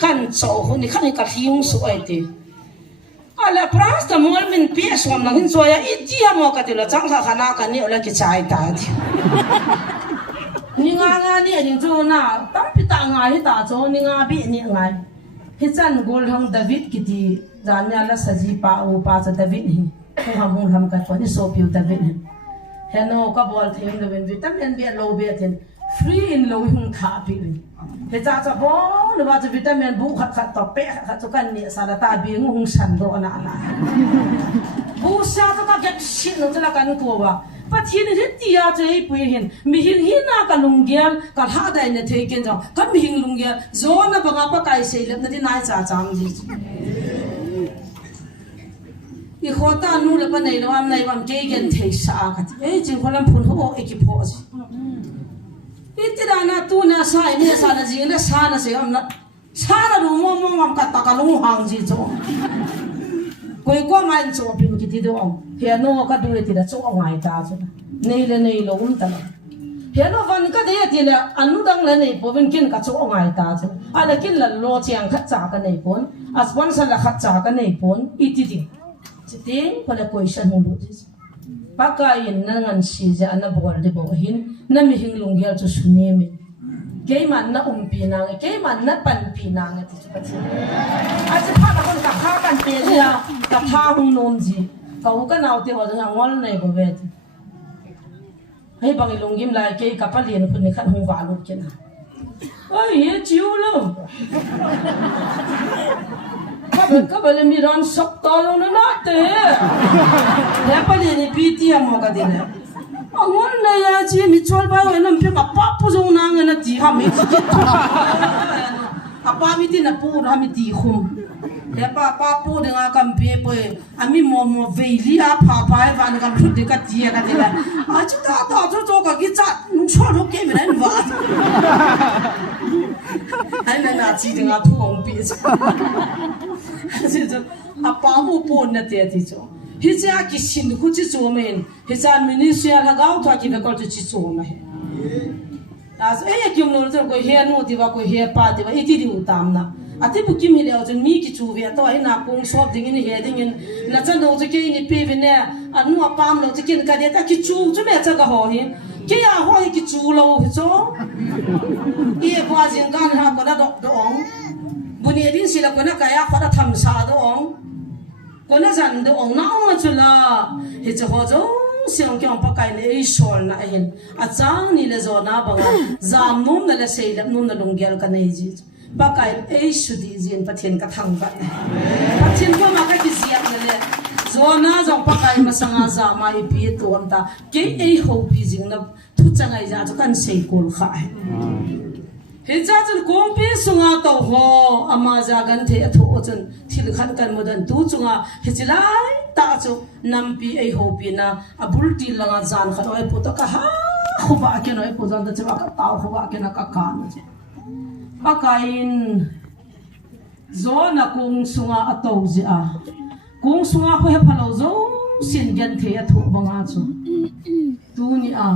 kan cho ho ni khani ka hiung su ai te ala pras ta mol min pi som na hin so ya i ti mo ka te lo chang kha khana ka ni ola ki chai ta ti ni nga ni ani cho na tam pi ta nga hi ta cho ni nga bi ni ngai hi chan gol hang david ki ti jan ya la saji pa o pa cha david hi ko ham ka ko ni so pi david hi heno ka bol them the vitamin be low be ten free in low hung kha pi he cha cha bo no ba cha vitamin bu khat khat to pe khat to kan ni sa la ta bi hung san do na bu sa to ka get shin no cha kan ko ba pa thin he tia chei pui hin mi hin hi na ka lungyal ka ha dai ne the ken jong ka mi hin lungyal zo na ba pa kai sei lep na di nai cha chang ji i khota nu le pa nei lo am nei wam ke gen the sa ka e jing kholam phun ho e ki pho ji itira na tu na sai ne sa na ji na sa na se am na sa na ru mo mo ngam ka ta ka lu hang ji cho koi ko man cho pin ki ti do he no ka du ti da cho ngai ta cho nei le nei lo ta he no van ka de ti le anu dang le nei po ben kin ka cho ngai ta cho ala kin la lo chiang khat cha ka nei pon as pon sa la khat cha ka nei pon i ti ti ting pala question hong lu ji pakai na ngan si ja na bol de bo hin na mi hing lung gel chu sune mi ke man na pi na ke man na pan pi na ti chu pa chi a chi pha na kon ka kha kan pe ja ka tha hung non ji ka u ka naw te ho ja ngol nei bo ve ti hei bang lung gim lai ke ka pa lien phun ni khat hung wa lu ke na ai ye chiu lo ka bale mi ran sok to lo na te ya pa ni pi ti mo ka de ne angon na ya chi mi chol ba we nam pe ma pa pu zo na nga na ti ha mi apa mi ti na pu ha mi ti khum ya pa pu de nga kam pe pe ami mo ve li a pa va na kam thu de ka ti ka de la a chu ta zo ka ki cha nu cho lo ke mi na va ai na chi de nga thu ong pi apa mu pon na te ti cho hi cha ki sin khu chi cho men hi cha minister ha gao tha ki ko chi cho ma he as e ki mo lo ko he no ti ba ko he pa ti ba iti di utam na ati bu ki mi le jon mi ki chu ve to ai na kong shop ding ni he ding na chan do che ke ni pe ve ne anu apam lo che kin ka de ta ki chu me cha ga ho hi ke ya ho ki chu lo hi cho e kwa jing kan ha ko na do ong buni din sila ko na kaya ko na tham sa do ong ko na zan do ong na ong chula he cha ho zo siang kyang pa kai ne shol na hin a chang ni le zo na ba zam num na le sei lap num na lung gel ka nei ji pa kai e su di jin pathian ka thang ka pathian ko ma ka ki siap na le zo na zo pa kai ma sanga za ma i pi to am ta ke e ho bi jing na thu changai ja cho kan sei kol kha he cha chun kong pi sunga to ho ama ja gan the atho chun thil khan kan modan tu chunga he chilai ta chu nam pi ei ho pi na abul ti langa jan khan oi pu to ka ha khuba ke noi pu jan da chawa ka taw khuba ke na ka kan je pakain zo na kong sunga ato ji a kong sunga ho he phalo zo sin gan the atho banga chu tu ni a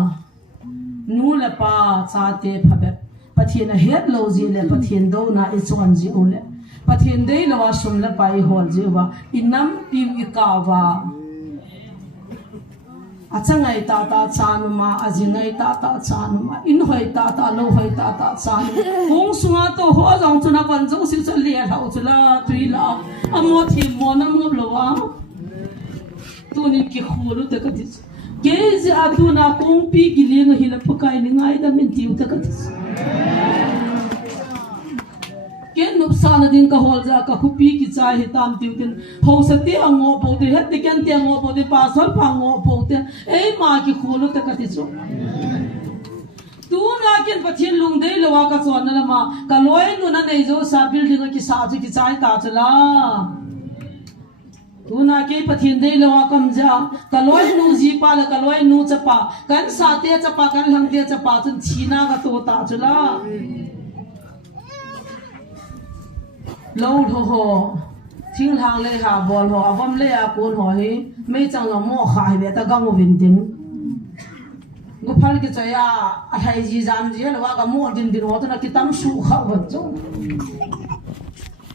nu la pa cha te phabe pathian a het lo ji le pathian do na I chuan ji u le pathian dei lo wa sum la pai hol ji wa inam pi I ka wa achangai ta chan ma ajingai ta chan ma in hoi ta lo hoi ta chan kong sunga to ho jong chuna kan jo si chal le hau chula tuila amo thi mo nam ngab lo wa tu ni ki khulu te ka ti ke ji aduna kong pi gi le ngai la pakai ni ngai da min tiu ta ka ti ken nup sa na din ka hol ja ka khupi ki chai hi tam tiu tin ho sa ti ango po te het ken ti ango po te pa sol pa ango po te ei ma ki kholo te ka ti chu tu na ken pathian lung dei lowa ka chon na ma ka loi nu na nei zo sa building ki sa chu ki chai ta chula tu na ke pathian dei lowa kam ja ka loi nu ji pa la ka loi nu cha pa kan sa te cha pa kan lang te cha pa chun china ka to ta chula lâu thô hồ thiên hàng lê hà bol hồ avam lê à cuốn hồ hi mấy chẳng là mua khai về ta găng một viên tiền ngô phật cái chơi à thầy gì dám gì là cái mua tiền tiền hồ tôi là cái tâm su khẩu vật chứ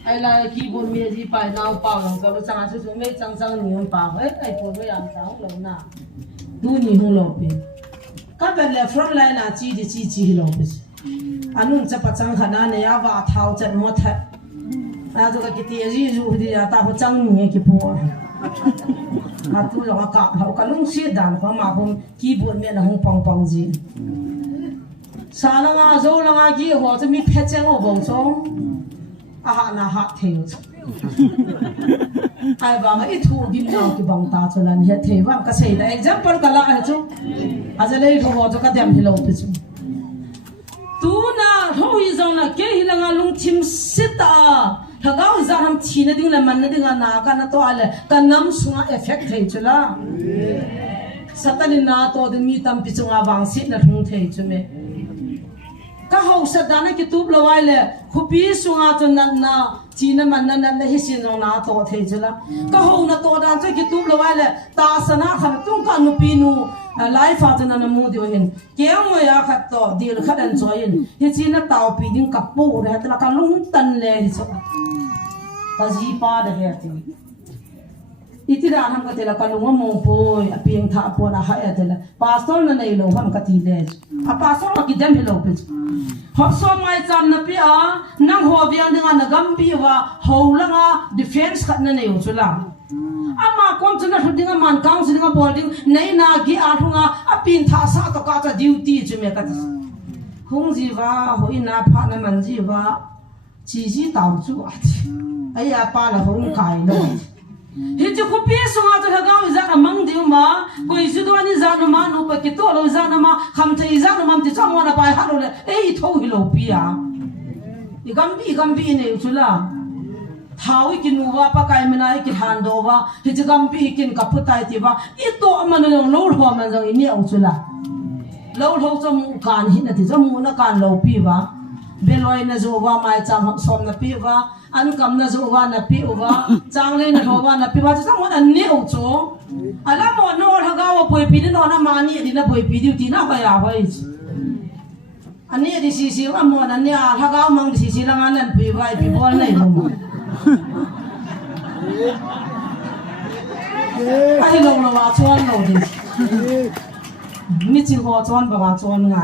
ai là khi bốn miếng gì phải nào bảo lòng cái chẳng là số mấy chẳng nhiều bảo ấy ai bốn mấy làm sao lâu na tu nhiều không lâu bị các bạn là front line à chi lâu bị anh nung chấp chẳng khả năng này à và tháo chặt một thật à tôi cái tiền gì rồi thì ta có chẳng nhiều cái bộ à tôi là cái họ cái lung xịt đàn họ mà không kỹ bốn miếng là không bằng gì sao là ngã rồi là ngã kia họจะมีเพชรเขาบอกช่องอาหารน่ะหักเที่ยวไอ้บางไอ้ทูกินเอาที่บังตาชลันเฮ็ดเทว่ากระเสด example กะละให้จุอาจจะเลยเขาบอกจะกระเดียมที่เราไปจุตูน่ะเขาอีจังน่ะเกี่ยหิลังลุงทิมสิตาถ้าเขาอีจังทำชีนดิ่งละมันดิ่งนากันน่ะตัวอะไรกันน้ำสุง effect เทจุละสัตว์นี่น่ะตัวดิ่งมีตามพิจงอาวังสิน่ะทุ่งเทจุเมก็เขาสัตว์นั้นคิดตุบละไว้เลยคุปีสุงอาจนนั่นน่ะจีนมันนั่นให้สินงนาตัวเทจุละก็เขาน่ะตัวนั้นจะคิดตุบละไว้เลยตาสนะขันตุ้งกันนุปีนูไลฟ์อาจจะนั่นมูดีว่าเห็นเกี่ยวกับยาขัดต่อดีลขัดอันจอยเห็นที่จีนน่ะเต่าปีดิ้งกับปูเลยแต่ละกันลุงตันเลยที่สุดก็จีป้าเดียร์ที่อีที่ร้านทำกันแต่ละกันลุงว่ามองป่วยเพียงท่าปวดอาหารแต่ละปาสโตนนั่นเองเราทำกันทีเดียวปาสโตนกินเต็มที่เราเป็นหอบซ้อมไม่จำนะพี่นั่งหัวเวียนดึงอันนักกัมปีว่าหัวละงา defense ขัดนั่นเองสุดละอามาคนชนะทุกดิ่งมันกางสุดดิ่งบอลดิ่งในนากีอาทุงอาปีนท่าสาตกาจะดิวตี้จุเมกันคงจีว่าหัวอินาพานะมันจีว่าจีต่างจู่อ่ะไอ้ยาป้าละหงไก่เลยเฮ้ยจะคุปีส่งอาจะก้าวอีจากมังดิวมาก็อีสุดวันนี้จากมาหนูไปกิโต้เราจากมาคำเทอีจากมาที่จ้างวันไปฮัลโหลเลยเอ้ยทุ่งฮิโลปีอ่ะอีกัมปีเนี่ยชุล่ะท้าวกินวัวปะไก่ไม่น่ากินฮันโดวะเฮ้ยจะกัมปีกินกับพุทธายที่ว่าอีโต้มันยังโลดหัวมันยังอีเนี่ยชุล่ะโลดหัวจะมุการหินที่จะมุนักการโลปีวะเบลอยนะจูว่าไม่จำสมนะปีวะอันกำนะจูว่านะปีวะจางเลยนะจูว่านะปีวะจะต้องมันอันนี้อุจโจอะไรหมดโน่ถ้าก้าวป่วยปีนี่นอนมานี่ดีนะป่วยปีดีที่น่าไปยาไปอันนี้ดิสิว่าหมดอันนี้ถ้าก้าวมังดิสิละงานนั่นปีวะปีบอลไหนลงมาไอ้ลงละว่าชวนเราดิมิจิหัวชวนปะว่าชวนไง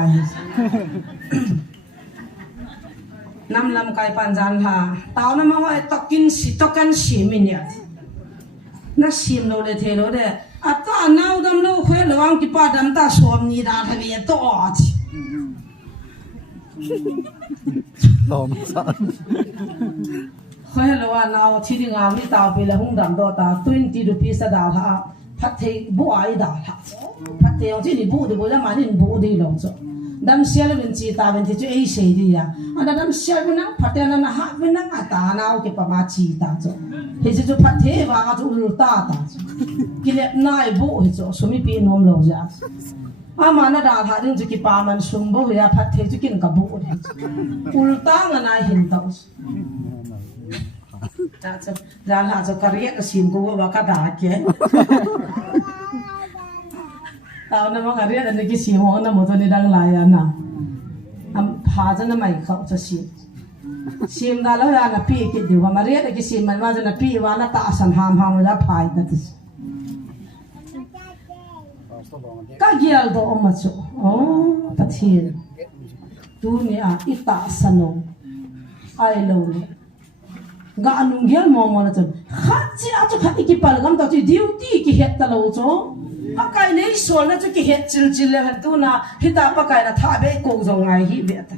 น้ำลำไก่ปันจันค่ะตาวน้ำมันว่าตอกกันสีมินเนี่ยน่าสีมโลเลยเทโลเด้อัตตาหนาวดำโลเคยระวังกี่ป้าดำตาสวมนี่ดาทะเบียตัวอ่ะ ตอมสันเคยระวังเอาที่ดิ่งอาวิตาไปละหุ่งดำตัวตา20 rupees ดาท่าพัดเทบัวไอ้ดาท่าพัดเทเอาที่นี่บัวดีบัวละมันนี่บัวดีลงจ้ะดำเสียเป็นจีตาเป็นที่จุเอเสียดีอ่ะอันนั้นดำเสียเป็นนั่งพัดเทนั่นนะฮะเป็นนั่งอัตตาหนาวเก็บประมาณจีตาจ้ะเฮ้ยจุพัดเทว่าจุอุลตาตาจ้ะกิเลสนายบัวเฮ้ยจ้ะสมิปีนอมลงจ้ะอามานาดาท่าดึงจุกิปามันสุ่มบัวเฮียพัดเทจุกินกับบัวเฮ้ยอุลตาเงินนายเห็นตัวจ้ะจ้ะจ้ะหาจุกระเรียกสิมกูว่าก็ด่าแกตาวนั้นมันก็เรียกอันนี้กี่สีหัวนั้นหมดตัวนี้ดังลายอ่ะนะพาจะนั่นไม่เขาจะสีมดาแล้วยานะพี่คิดดูว่ามาเรียกกี่สีมันว่าจะนะพี่ว่าน่าตาสันหามมันจะพายนั่นสิก็เกี่ยวตัวออกมาจู่โอ้ปัจจัยตัวนี้อิตาสนุกไอ้เราเนี่ยก็อันนู้นเกี่ยวมองมันจู่ขัดจีอาจจะขัดอีกปาลกันตัวที่ดิวตี้กี่เหตุตลอดจู่ปะไก่เนี่ยส่วนนั้นจะกี่เหตุจิลเลยตัวน่ะฮิตาปะไก่น่ะท่าเบกงจงไงฮิเวต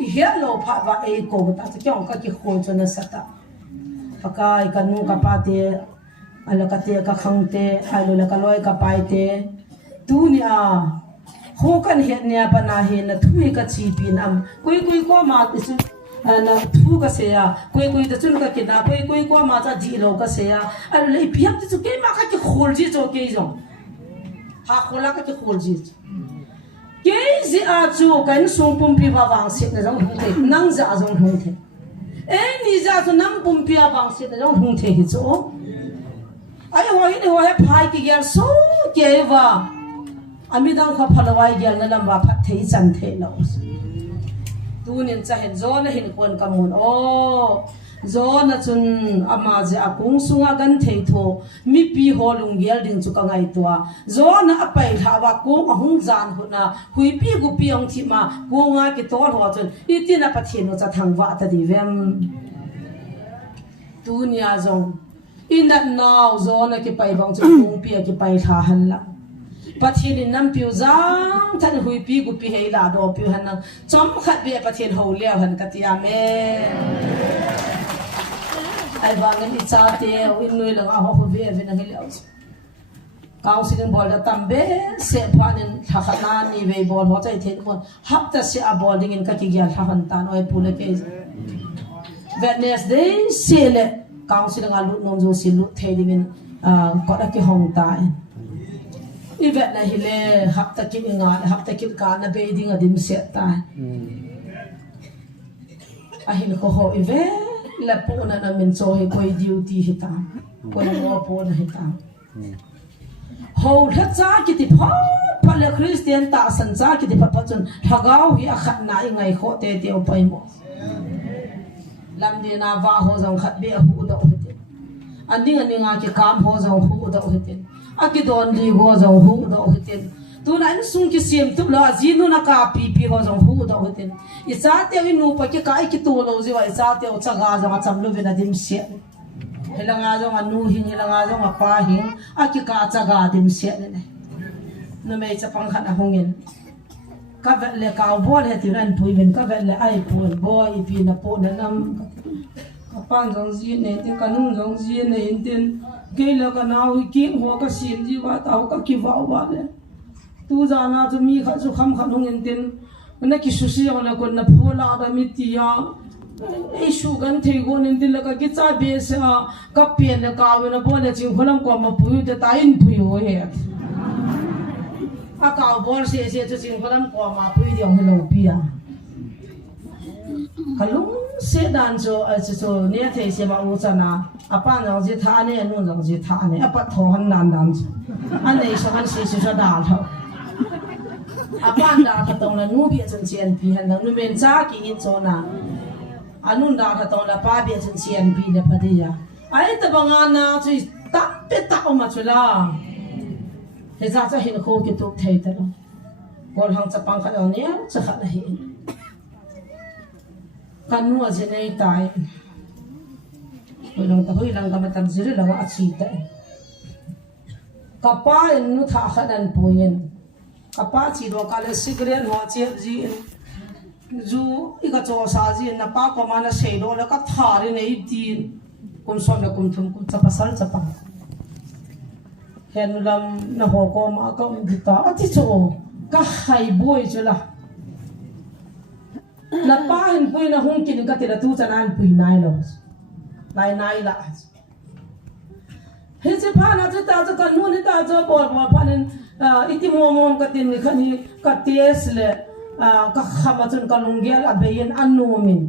hello pha va e ko ta kyong ka ki khol chona sata pakai kanu kapate ala kate ka khangte alo la kaloi ka paite tu ni a ho kan het nia pana he na thui ka chi pin am kui ko ma tisu na thu ka se ya kui ta chun ka kina kui ko ma cha ji lo ka se ya alo le piap ti chu ke ma ka ki khol ji cho ke jong ha khola ka ki khol ji ke zi a chu kan sung pum pi ba wang sit na jong hung the nang za jong hung the e ni za chu nam pum pi a wang sit na jong hung the hi chu ai ho hi ni ho he phai ki gyal so ke wa ami dang kha phalawai gyal na lam ba phat thei chan the lo tu nin cha hen zo na hin kon kamun o zo na chun ama je akung sunga gan thei tho mi pi ho lung gyal ding chu ka ngai tua zo na apai thawa ko ahung jan hu na hui pi gu pi ong thi ma ko nga ki tol ho chun itina pathin no cha thangwa ta di vem tu nia zong in that now zo na ki pai bang chu kung pi ki pai tha han la pathin in nam piu zang than hui pi gu pi hei la do piu han na chom khat be pathin ho le han ka tia me ai bangan icha te in noi la ho ho ve ve na hel aus counseling bol da tambe se panin thakana ni ve bol ho chai the mon hap ta se a bowling in ka ki gyal tha han tan oi pule ke Wednesday se le counseling alu nom zo silu thading in ko da ki hong ta event na hile hap ta ki nga hap ta ki ka na beiding adim se ta a hin ko ho event la po na namin so he koi duty hita ko no po na hita ho tha cha ki ti pha pale Christian ta san cha ki ti pha pa chun thagau hi a khat na i ngai kho te te pai mo lam de na wa ho jong khat be hu do hite ani nga ki kam ho jong hu do hite a ki don li ho jong hu do hite tu na in sung ki sim tu la jinu na ka pi ho jong hu do hite I cha te wi nu pa ki kai ki tu lo ji wa I cha te o cha ga jong a cham lu ve na dim se helanga jong a nu hin helanga jong a pa hin a ki ka cha ga dim se ne no me cha pang khat a hongin ka ve le ka bo le ti ran pui ben ka ve le ai pun boy pi na po na nam ka pan jong ji ne tin ka nu jong ji ne in tin ke le ka na wi ki ho ka sim ji wa ta ka ki wa le tu za na tu mi kha su kham khan hongin tin na ki su si on la kon na phola da mi ti ya ei su gan thei go nin din la ka ki cha be sa ka pe na ka we na bo le chi kholam ko ma pu te ta in pu yo he a ka bol se chu chi kholam ko ma pu di ong lo pi ya kalung se dan jo so ne thei se ma u cha na a pa na ji tha ne nu jong ji tha ne a pa tho han nan dan an nei so han se sa da tho apan da tha tong la nu bi chen chen pi han nu men cha ki in cho na anun da tha tong la pa bi chen chen pi de pa dia ai ta banga na chi ta pe ta o ma chula he za cha hin kho ki tu thei ta lo bol hang cha pang kha ne cha kha na hi kan nu a je nei tai hui lang ka ma tam zir la a chi ta ka pa en nu tha kha nan puin apa chi do ka le cigarette ho che ji zu I ka cho sa ji na pa ko ma na sei do la ka thari nei tin kum som na kum thum kum cha pasal cha pa hen lam na ho ko ma ka di ta ati cho ka hai boy chula la pa hen pui na hung kin ka ti la tu cha nan pui nai lo nai la he che pa na cha ta cha ka nu ni ta cha bol pa nen iti mo ka tin ni khani ka tes le ka khama chun ka lunggel abein anumin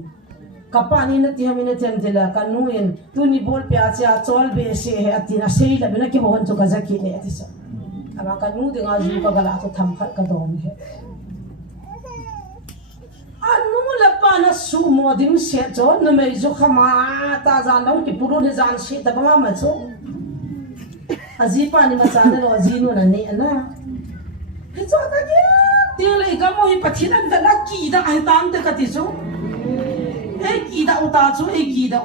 ka pani na ti hamin ten tela ka nuin tu ni bol pya cha chol be se he atina sei la bena ki mohon chu ka zaki ne ati sa ama ka nu de nga ju ka gala to tham khat ka don he anu la pa na su mo dim se chon na me ju khama ta jan dong ki puru ni jan se ta ba ma chu azi pa ni ma cha na lo azi nu na ne na he cho ta ge ti le ka mo hi pathin an da ki da ai tan te ka ti chu e ki da uta chu e ki da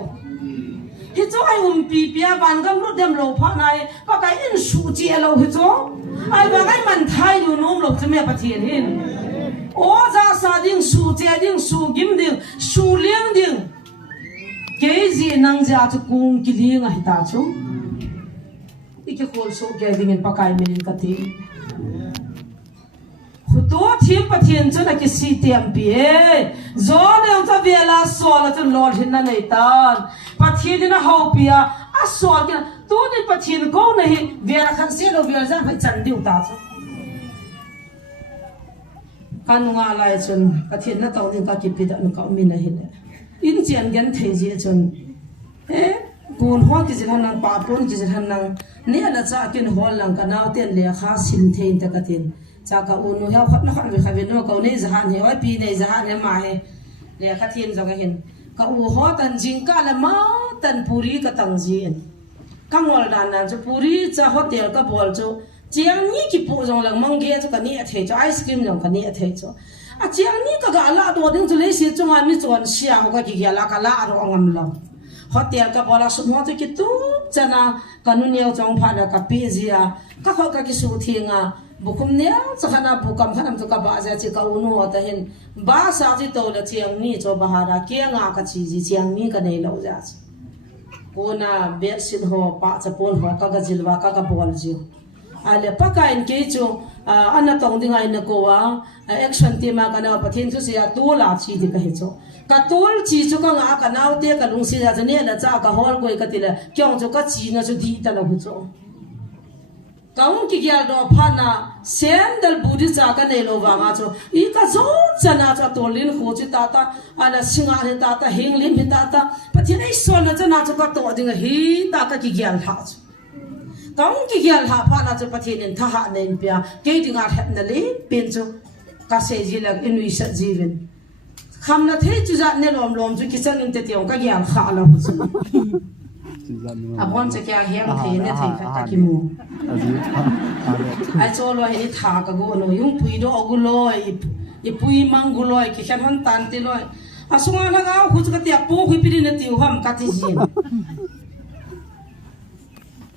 hi chu ai pi pia ban gam ru dem lo pha nai pa kai in su chi lo hi chu ai ba kai man thai lu nom lo chu me pathin hin ô ra sa ding su che ding su gim ding su liang ding cái gì năng ra cho cung cái liang à ta chú cái khổ số cái ding in pakai mình cái gì tôi thiêm bắt thiền cho là cái si tiệm bia gió này ông ta về là xóa là cho lọt hiện na này tan bắt thiền thì nó hậu bia à xóa cái tôi đi bắt thiền câu này về là khăn xe đâu về ra phải chăn điều ta chứ anh ngã lại chun bắt thiền nó tao nên cái kịp bị đạn cậu mình này hiện in chuyện gần thấy gì chun buồn hoa cái gì hắn năng bà buồn cái gì hắn năng nè là cha cái hoa lăng cái nào tiền lệ khá xin thêm ta cái tiền cha ka unu heo khat na khan ve khaven no ko nei zahan he oi pi nei zahan he ma he le khathin zo ga hin ka u ho tan jing ka la ma tan puri ka tang ji en ka ngol dan na chu puri cha hotel ka bol chu chiang ni ki pu jong lang mang ge chu ka ni the chu ice cream jong ka ni the chu a chiang ni ka ga la do ding chu le si chu nga mi chon sia ho ka ki ga la ka la ro ngam lo hotel ka bola su mo chu ki tu chana kanun yeu chong pha da ka pi zia ka kho ka ki su thinga bukum nia sakana bukam khanam to ka ba ja chi ka unu ata hin ba sa ji to la chiang ni cho bahara ke nga ka chi ji chiang ni ka nei lo ja ko na be sin ho pa cha pon ho ka ga jilwa ka bol ji ale pa ka in ke chu ana tong ding ai na ko wa action team ka na pathin chu sia tu la chi di ka he chu ka tul chi chu ka nga ka nau te ka lung si ja ne la cha ka hol koi ka tila kyong chu ka chi na chu di ta la hu chu kaung ki gyal do phana sendal budi cha ka nei lo wa nga cho I ka zo chana cha tolin kho chi ta ta ana singa ni ta ta hinglin ni ta ta pathin ei so na chana cho ka to ding hi ta ka ki gyal tha chu kaung ki gyal ha phana cho pathin in tha ha nei pia ke dinga het na le pen chu ka se ji la inui sa jivin kham na the chu za ne lom lom chu ki chan in te tiong ka gyal kha la hu chu abon che kya hiam the ne thei ka ki mu ai cho lo hi tha ka go no yung pui do gu loi I pui mang gu loi ki khan han tan ti loi asunga na ga hu chu ka ti pu hu pi ne ti ham ka ti jin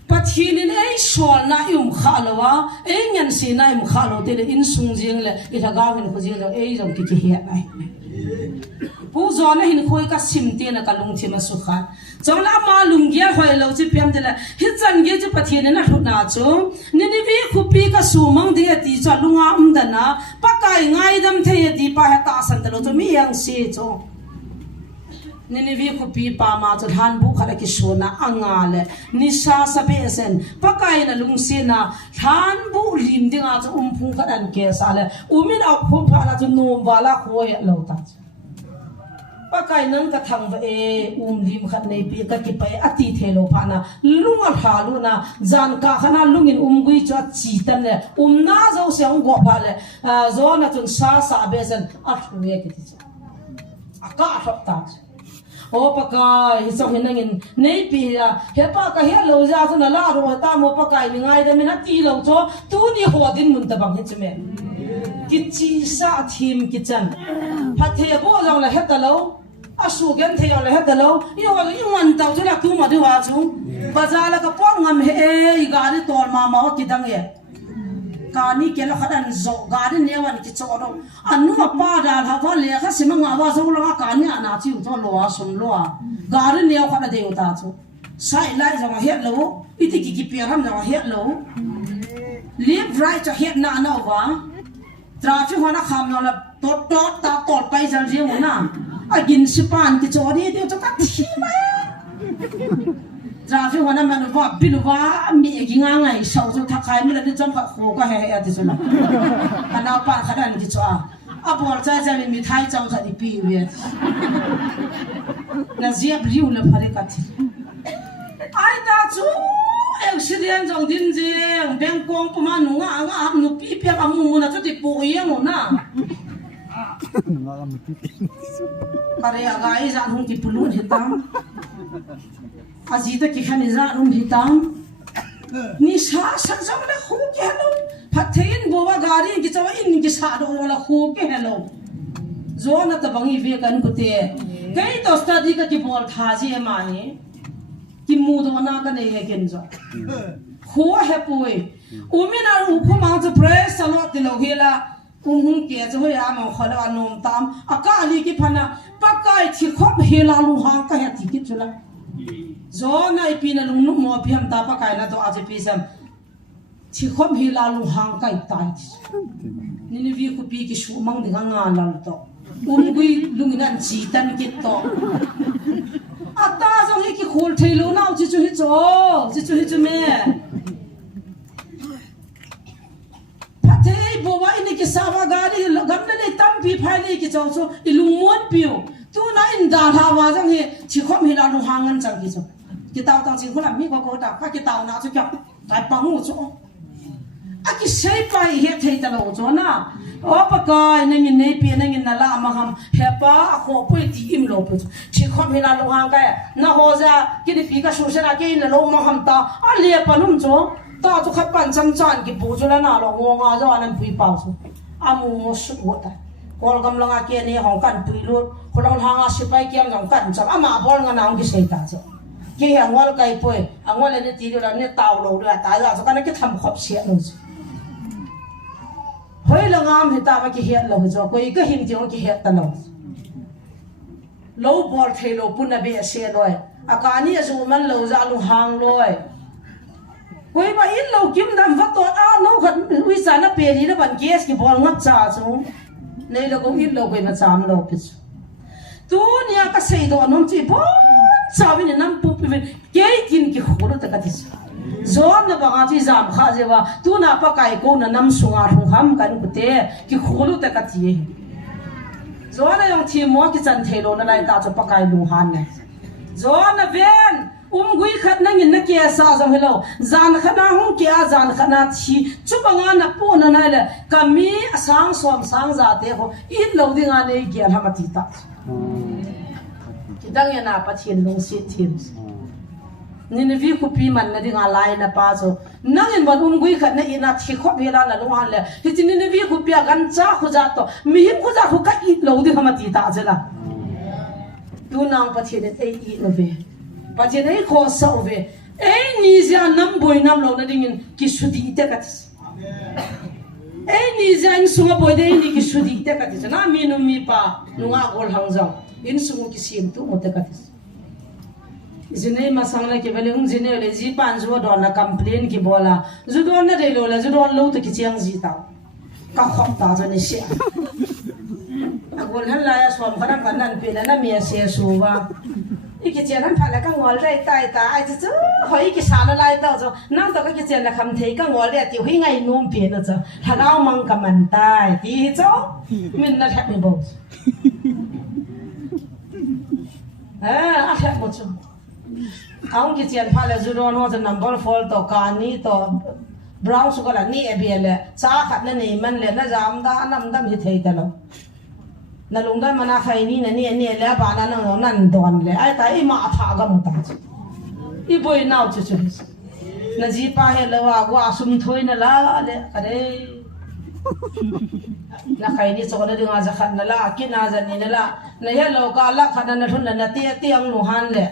pathin in ei shol na yum khalawa ei ngan si na yum khalo te le in sung jing le I tha ga hin khu jing ei jong ki hi ai pu zo na hin khoi ka sim te na ka lung thima su kha chong la ma lung gya hoi lo chi piam de la hi chan ge chi pathin na thu na chu ni ni vi khu pi ka su mang de ti cha lunga da na pa kai ngai dam the ti pa ha ta san de lo chu mi yang si chu ni ni vi khu pi pa ma chu han bu kha ki su na anga le ni sa sa be sen pa kai na lung si na han bu lim dinga chu phung kha dan ke sa le umin au phung pha la chu no wala khoi lo ta pakai nang ka thang va lim khat nei pi ka ki pai ati thelo phana lunga halu na jan ka khana lungin gui cha chi tan le na zo seong go pha le zo na chun sa sa be sen a thuye ki ti aka thop ta o pakai so hinangin nei pi ya he pa ka he lo ja so na la ro ta mo pakai ni ngai da mina ti lo cho tu ni ho din mun ta bang he chme ki chi sa thim ki chan phathe bo jong la he ta lo asu gen the yo la he ta lo yo ga yu wan ta chu la tu ma de wa chu bazar la ka pon ngam he I ga ni tol ma ma ki dang ye ka ni ke la khadan zo ga ni ne wan ki cho ro anu ma pa da ha wa le kha sim ma wa zo la ka ni ana chi to lo a sum lo a ga ni ne kha da de ta chu sai lai zo ma he lo iti ki pi ram zo he lo left right cho he na na wa traffic hona kham no la tot tot ta tot pai jal je mo na a gin sipan ki cho ni ti cho ka thi ma traffic hona man wa bilu wa mi gi nga ngai sau cho tha khai mi la ni chon ka kho ka he he ti chuna kana pa khadan ki cho a bor cha cha mi thai chang kha ni pi we na ziap liu la phare ka thi ai ta chu accident jong din jeng beng kong puma nu nga nga nu pi pe ka mu na chu ti pu yang na kare aga ai za hung ti pulu hitam azita ki khani za rum hitam ni sa sa jong la khu ke lo phathein bo wa gari ki chawa in ki sa do la khu ke hello zo na ta bangi ve kan ku te kai to study ka ki bol tha ji ma he ki mu do na ka nei he ken zo kho he pui umina u khu ma zo press salo ti lo hela hung kia cho hoi a ma khala anom tam aka ali ki phana pakai thi khop hela lu hang ka he thi ki chula zo nai pina lung nu mo phiam ta pakai na to aje pi sam thi khop hela lu hang kai tai ni vi ku pi ki shu mang de nga lal to gui lunginan chi tan ki to ata zo hi ki khol thelo na chi chu hi chu me patei bo wa ini ki sawa gari gamna le tam pi phai le ki chaw so ilung mon piu tu na in da tha wa jang he chi khom hi la lu hangan chang ki cho ki taw tang chi khola mi ko ta kha ki taw na chu kya tai pa mu cho a ki sei pai he thei ta lo cho na o pa kai na ngi nei pi na ngi na la ma ham he pa kho pui ti im lo pu chi khom hi la lu hang ka na ho za ki ni pi ka shu se na ke na lo ma ham ta a le pa num cho ta chu khat pan cham chan ki bu chu la na lo ngo nga zo an pui pa chu amu mo su wo ta kol gam langa ke ni hong kan pui lu khulong hanga sipai kiam jong kan cham ama bol nga nang ki sei ta cho ki angwal kai poi angwal ne ti lu la ne taw lo la ta ya so kan ki tham khop sia no hoi la ngam he ta ba ki hiat lo cho koi ka him jong ki hiat ta lo lo bol thei lo pun na be se loi akani azu man lo za lu hang loi koi ba in lo kim dam va to a no khat ui sa na pe ri na ban gas ki bol ngap cha chu nei lo ko in lo koi na cham lo pi tu nia ka sei do nom chi bo cha bi nam pu pi ke kin ki kholo ta ka ti zon na ba chi jam kha je wa tu na pa kai ko na nam sunga thung ham kan ku te ki kholo ta ka ti zon na yong thi mo ki chan thelo na lai ta cho pa kai lu han ne zon na ven gui khat na ngin na ke sa jam hello zan khana hung ke a zan khana thi chu banga na pu na na le kami asang som sang za te ho in lo ding a nei ge ha ma ti ta ki dang ya na pa thin long si thim ni ne vi ku pi man na ding a lai na pa zo nang in ban gui khat na ina thi khop hela na lo han le ti tin ni vi ku pi gan cha khu za to mi him khu za khu ka i lo ding ha ma ti ta je la tu nang pa thin ei i no ve pa je nei kho sa ve ei ni ja nam boi nam lo na ding in ki sudi te ka tis ei ni ja in sunga boi de ni ki sudi te ka tis na mi no mi pa nu nga gol hang jang in sungu ki sim tu mo te ka tis jine ma sang na ke vele jine le ji pan zo do na complain ki bola zu do na de lo la zu do lo to ki chiang ji ta ka khop ta zo ni se agol han la ya som khana kan nan pe na mi se su wa iki chen han phala ka ngol dai tai ta ai chu hoi ki sa na lai ta zo nang to ka ki chen la kham thei ka ngol le ti hui ngai nom pe na cho thalao mang ka man tai ti cho min na thap mi bo a thap mo chu ang ki chen phala zu ron ho the number fall to ka ni to brown su ko la ni e bi le cha khat na nei man le na jam da nam dam hi thei ta lo na lung da mana khai ni na ni le ba na nang nan don le ai ta i ma tha ga mu ta i boi nau chu chu na ji pa he le wa wa sum thoi na la le are na khai ni chok na dinga za khat na la ki na za ni na la na he lo ka la khat na thun na ti ti ang lu han le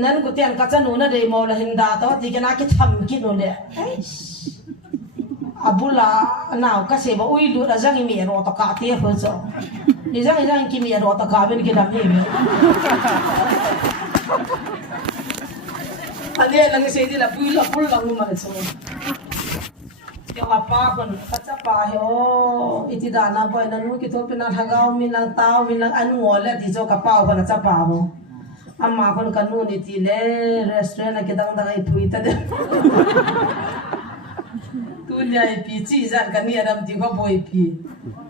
nan ku tian ka chanu na dei mo la hin da to ti ke na ki tham ki no le abula nào cái gì mà ui lụa là răng im miệng rồi tao cả tiếc hơn rồi đi răng kim miệng rồi tao cả bên kia làm gì vậy anh ấy là cái gì là bui là luôn mà rồi cái apa con cắt apa yo itu dah na boy na nu kita pernah hagau minang tau minang anu ngole di jo kapau con cắt apa mo amma con kanu ni ti le restaurant na kita ngada kai pui ta de tu nyai pi chi zan kan ni adam ti ko boy pi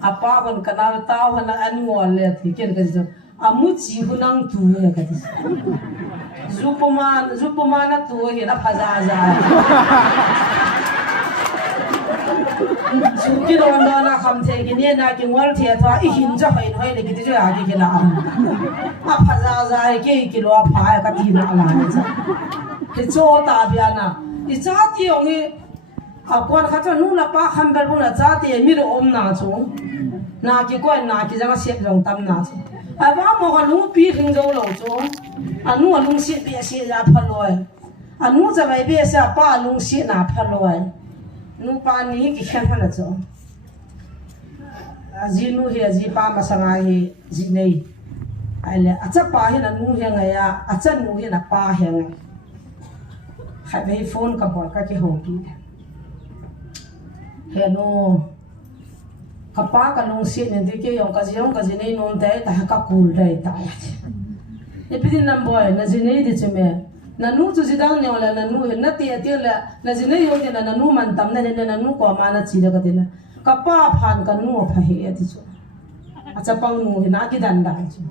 apa kon kana taw hana an ngol le ti ken ka jo amu chi hunang tu le ka ti zupoma na tu he na phaza za suki ron do na kham the ki ne na ki ngol the tha i hin ja hai noi le ki ti jo ya ki la a phaza za ke ki lo pha ka ti na la ne cha ke cho ta bia na i cha ti ong ni a kon kha cha nu la pa kham bel bu na cha ti mi ro om na chu na ki ko na ki ja sep jong tam na chu a ba mo ka lu pi thing jo lo chu a nu a lung si bi si ja pha loi a nu cha bai bi sa pa lung si na pha loi nu pa ni ki khan na chu zinu he zi pa masanga hi zinei ale acha pa he na nu he ngaya acha nu he na pa he ngai hai ve phone ka bol ka ki ho pi he no kapa ka nong si ne de ke yong ka zinei non dai ta ka kul dai ta e pidin nam boy na zinei de cheme na nu chu jidang ne wala na nu he na ti ati la na zinei yo de na nu man tam na de na nu ko ma na chi da ka de la kapa phan ka nu pha he ati chu acha pang nu he na ki dan da chu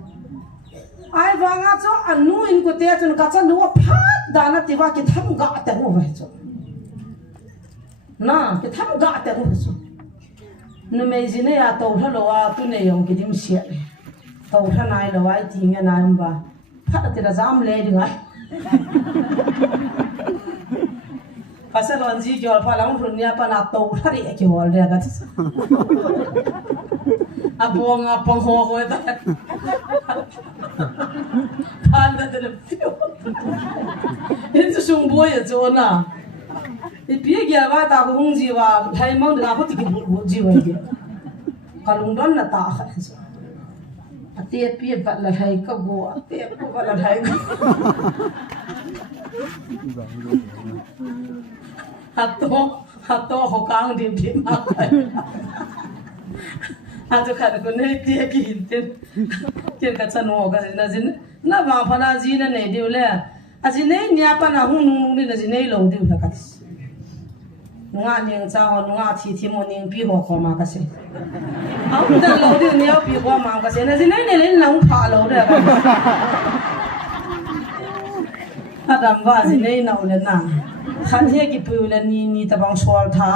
ai wanga chu anu in ko te chun ka cha nu phat da na ti wa ki tham ga ta ho wa chu na ki tham ga ta ho chu nu me zinei a to tha lo wa tu ne yong ki dim sia to tha nai lo ai ti nga na ba phat ti da jam le di ngai pasal onji gyol phalang runya pa na to thari ki hol re ga abong apong ho ko ta kan da de pio in su sung bo ye zo na i pie gya ba ta ko hung ji wa thai mang da ko ti ki bu ji wa ge kalung don na ta kha ate pie ba la thai ka go ate ko ba la thai hato ho kang dim dim ma ajo khar ko ne ti ki hinten ken ka chano ga na jin na ba phana ji na ne diu le aji nei nya pa na hu nu ni na ji nei lo diu la ka nga ning cha ho nga thi mo ning pi ho ko ma ka se au da lo diu ne pi ko ma ka se na ji nei ne le nang pha lo de ka adam wa ji nei na le na khan he ki pu le ni ta bang swal tha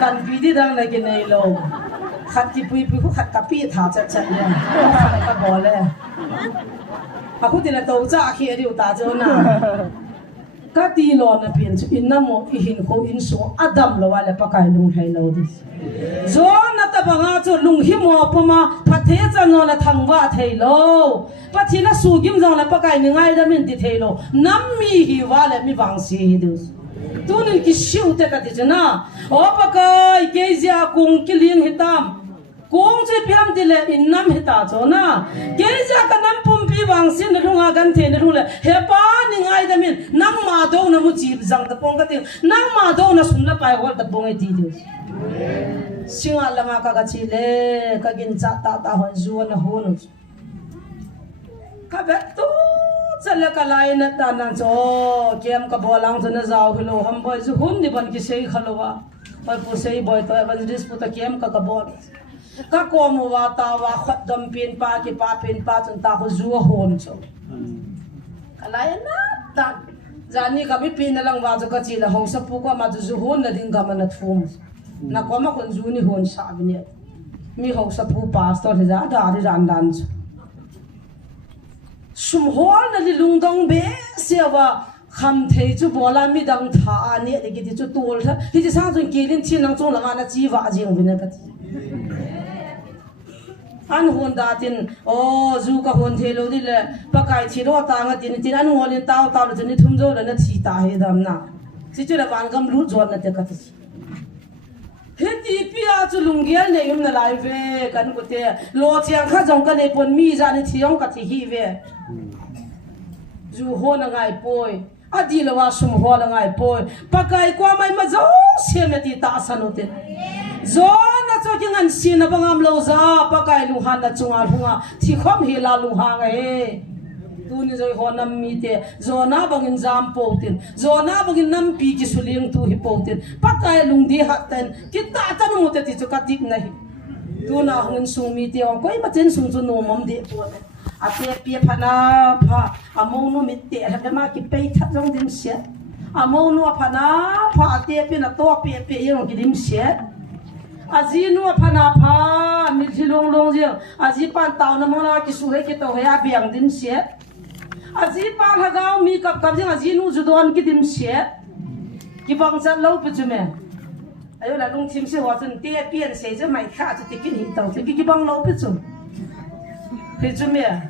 kan pi di dang la ke nei lo khat ki pu ko khat ka pi tha cha cha le ka bo le a khu ti la to cha khi riu ta jo na ka ti lo na pin chu in na mo hi hin ko in so adam lo wa le pa kai lung thai lo dis zo na ta banga chu lung hi mo pa ma phathe cha no la thang wa thai lo pathi na su gim jong la pa kai ni ngai da min ti thai lo nam mi hi wa le mi bang si hi dus tunin ki shiu te ka ti na o pa kai ke zia kung ki ling hitam kung che piam ti le in nam hita cho na ke zia ka nam pum pi wang sin na runga gan the na rule he pa ni ngai da min nang ma do na mu chi jang ta pong ka ti nang ma do na sum la pai hol ta pong e ti dus singa lama ka ka chi le ka gin cha ta hon zu na ho no ka bet tu chale ka lai na ta na cho kem ka bolang cho na zau hilo ham boy zu hun ni ban ki sei khalowa pai pu sei boy to ban dis pu ta kem ka bol ka ko mo wa ta wa khat dam pin pa ki pa pin pa chun ta ho zu hon cho ka lai na ta jani ka mi pin na lang wa cho ka chi la ho sa pu ko ma zu hon na ding ga ma na thum na ko ma kon zu ni hon sa bi ne mi ho sa pu pastor he da da ri ran dan sum hol na li lung dong be se wa kham thei chu bola mi dang tha ani de ki chu tol tha ki chi sang chun ki lin chin nang chong la na chi wa jing bin ka ti an hon da tin o zu ka hon the lo di le pa kai chi lo ta nga tin tin an ngol in taw taw lo ni thum zo la na chi ta he dam na chi chu la ban gam lu zo na te ka ti he ti pia chu lungial ne yum na lai ve kan ko te lo chiang kha jong ka ne pon mi za ni thiong ka thi hi ve zu ho na ngai poi adi lo wa sum ho na ngai poi pakai kwa mai ma zo se me ti ta sanote zo na cho ki ngan si na bangam lo za pakai lu han na chunga hunga thi khom hi la lu ha ngai tu ni zoi ho nam mi te zo na bangin jam po tin zo na bangin nam pi ki suling tu hi po tin pakai lung di ha ten ki ta ta nu te ti chu ka tip na hi tu na hungin sung mi te ong koi ma chen sung chu no mom de po ate pia phana pha among no mit te ha ma ki pe tha jong dim sia among no phana pha ate pi na to pe yong ki dim sia aji no phana pha mi thilong long je aji pan taw na mo la ki su he ki to he a biang dim sia aji pa ha gaw mi kap kap jing aji nu ju don ki dim sia ki bang cha lo pu chu me ayo la long tim se wa chen te pian se je mai kha chu ti ki ni taw ki bang lo pu chu thì chú mẹ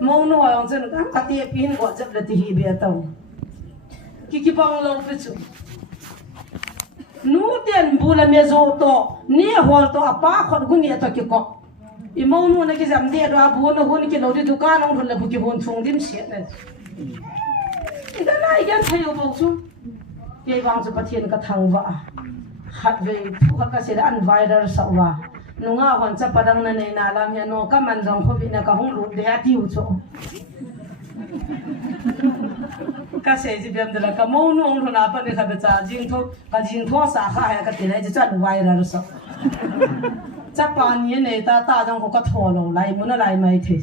mong nó ở trên cái tiệm pin gọi chấp là thì hi bia tàu cái băng lâu với chú nu tiền bula mezo to ni hol to apa khot gun ya to ki ko imo nu na ki jam de do abu no gun ki lo di dukan ong la bu ki hon chung dim se na ida na igen thayo bo su ke wang chu pathian ka thang wa hat ve thu ka se an viral sa wa nunga hon cha padang na nei na lam ya no ka man jong kho bi na ka hong lu de ya ti u cho ka se ji bem de la ka mo nu ong na pa ni kha be cha jing tho sa kha ha ka ti lai ji chan viral sa cha pa ni nei ta jong ko ka tho lo lai mu na lai mai the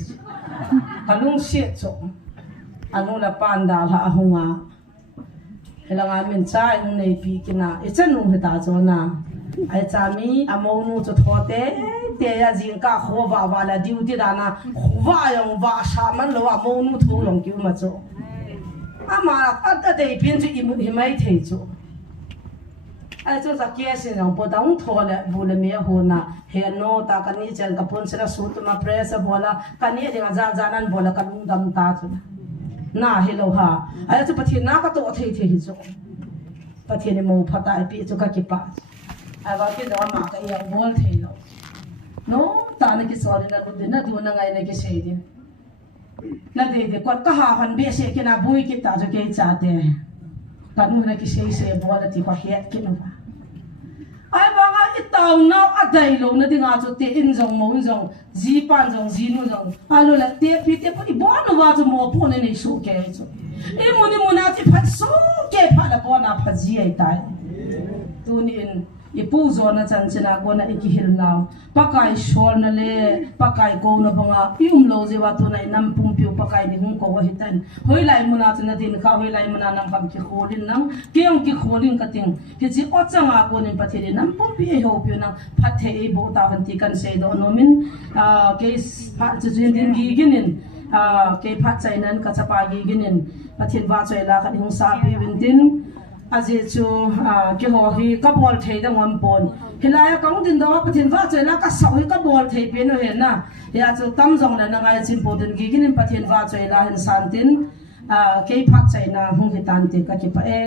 ka lung se cho anu la pan da la hunga helanga min cha ong nei pi kina e chan nu he ta cho na ai cha mi amo nu cho tho te ya jing ka kho wa la diu ti da na wa yong wa sa man lo amo nu thu yong ki ma cho ama a de pin ju i mai the cho ai cho sa kia sin yong po dang tho le bu le me ho na he no ta ka ni chen ka pon sera su tu ma presa bola ka ni de ga za nan bola ka lung dam ta chu na hello ha ai chu pathin na ka to the the hi cho pathin mo phata ai pi chu ka ki pa ai ba ki do ma ka ya bol the lo no ta na ki sorry na lu na du na ngai na ki sei din na de ko ka ha han be se ki na bui ki ta jo ke cha te ka nu na ki sei se bola ti pa het ki no ai ba ga i tau na a dai lo na dinga chu te in jong mo jong ji pan jong ji nu jong alo la te pi te po i bo no wa chu mo po ne nei su ke chu e mo ni mo na ti phat su ke pha la bo na pha ji ai tai tu ni in ipu zo na chan china ko na iki hil naw pakai shol na le pakai ko na banga lo je wa tu na nam pum piu pakai ni hung ko wa hitan hoi lai muna chna din kha hoi lai muna nam kam ki kholin nang kiang ki kholin ka ting hi chi o changa ko ni pathiri nam pum pi e ho piu na phathe e bo ta han ti kan se do no min ke pha chu jin din gi ginin ke phat chai nan ka chapa gi ginin pathin wa chai la ka ding sa pi win tin aje chu ki ho hi ka bol thei da ngam pon hilaya kang din do pathin wa chela ka sau hi ka bol thei pe no he na ya chu tam jong na ngai chim po din gi ginin pathin wa chela hin san tin ke phat chai na hung hi tan te ka ki pa e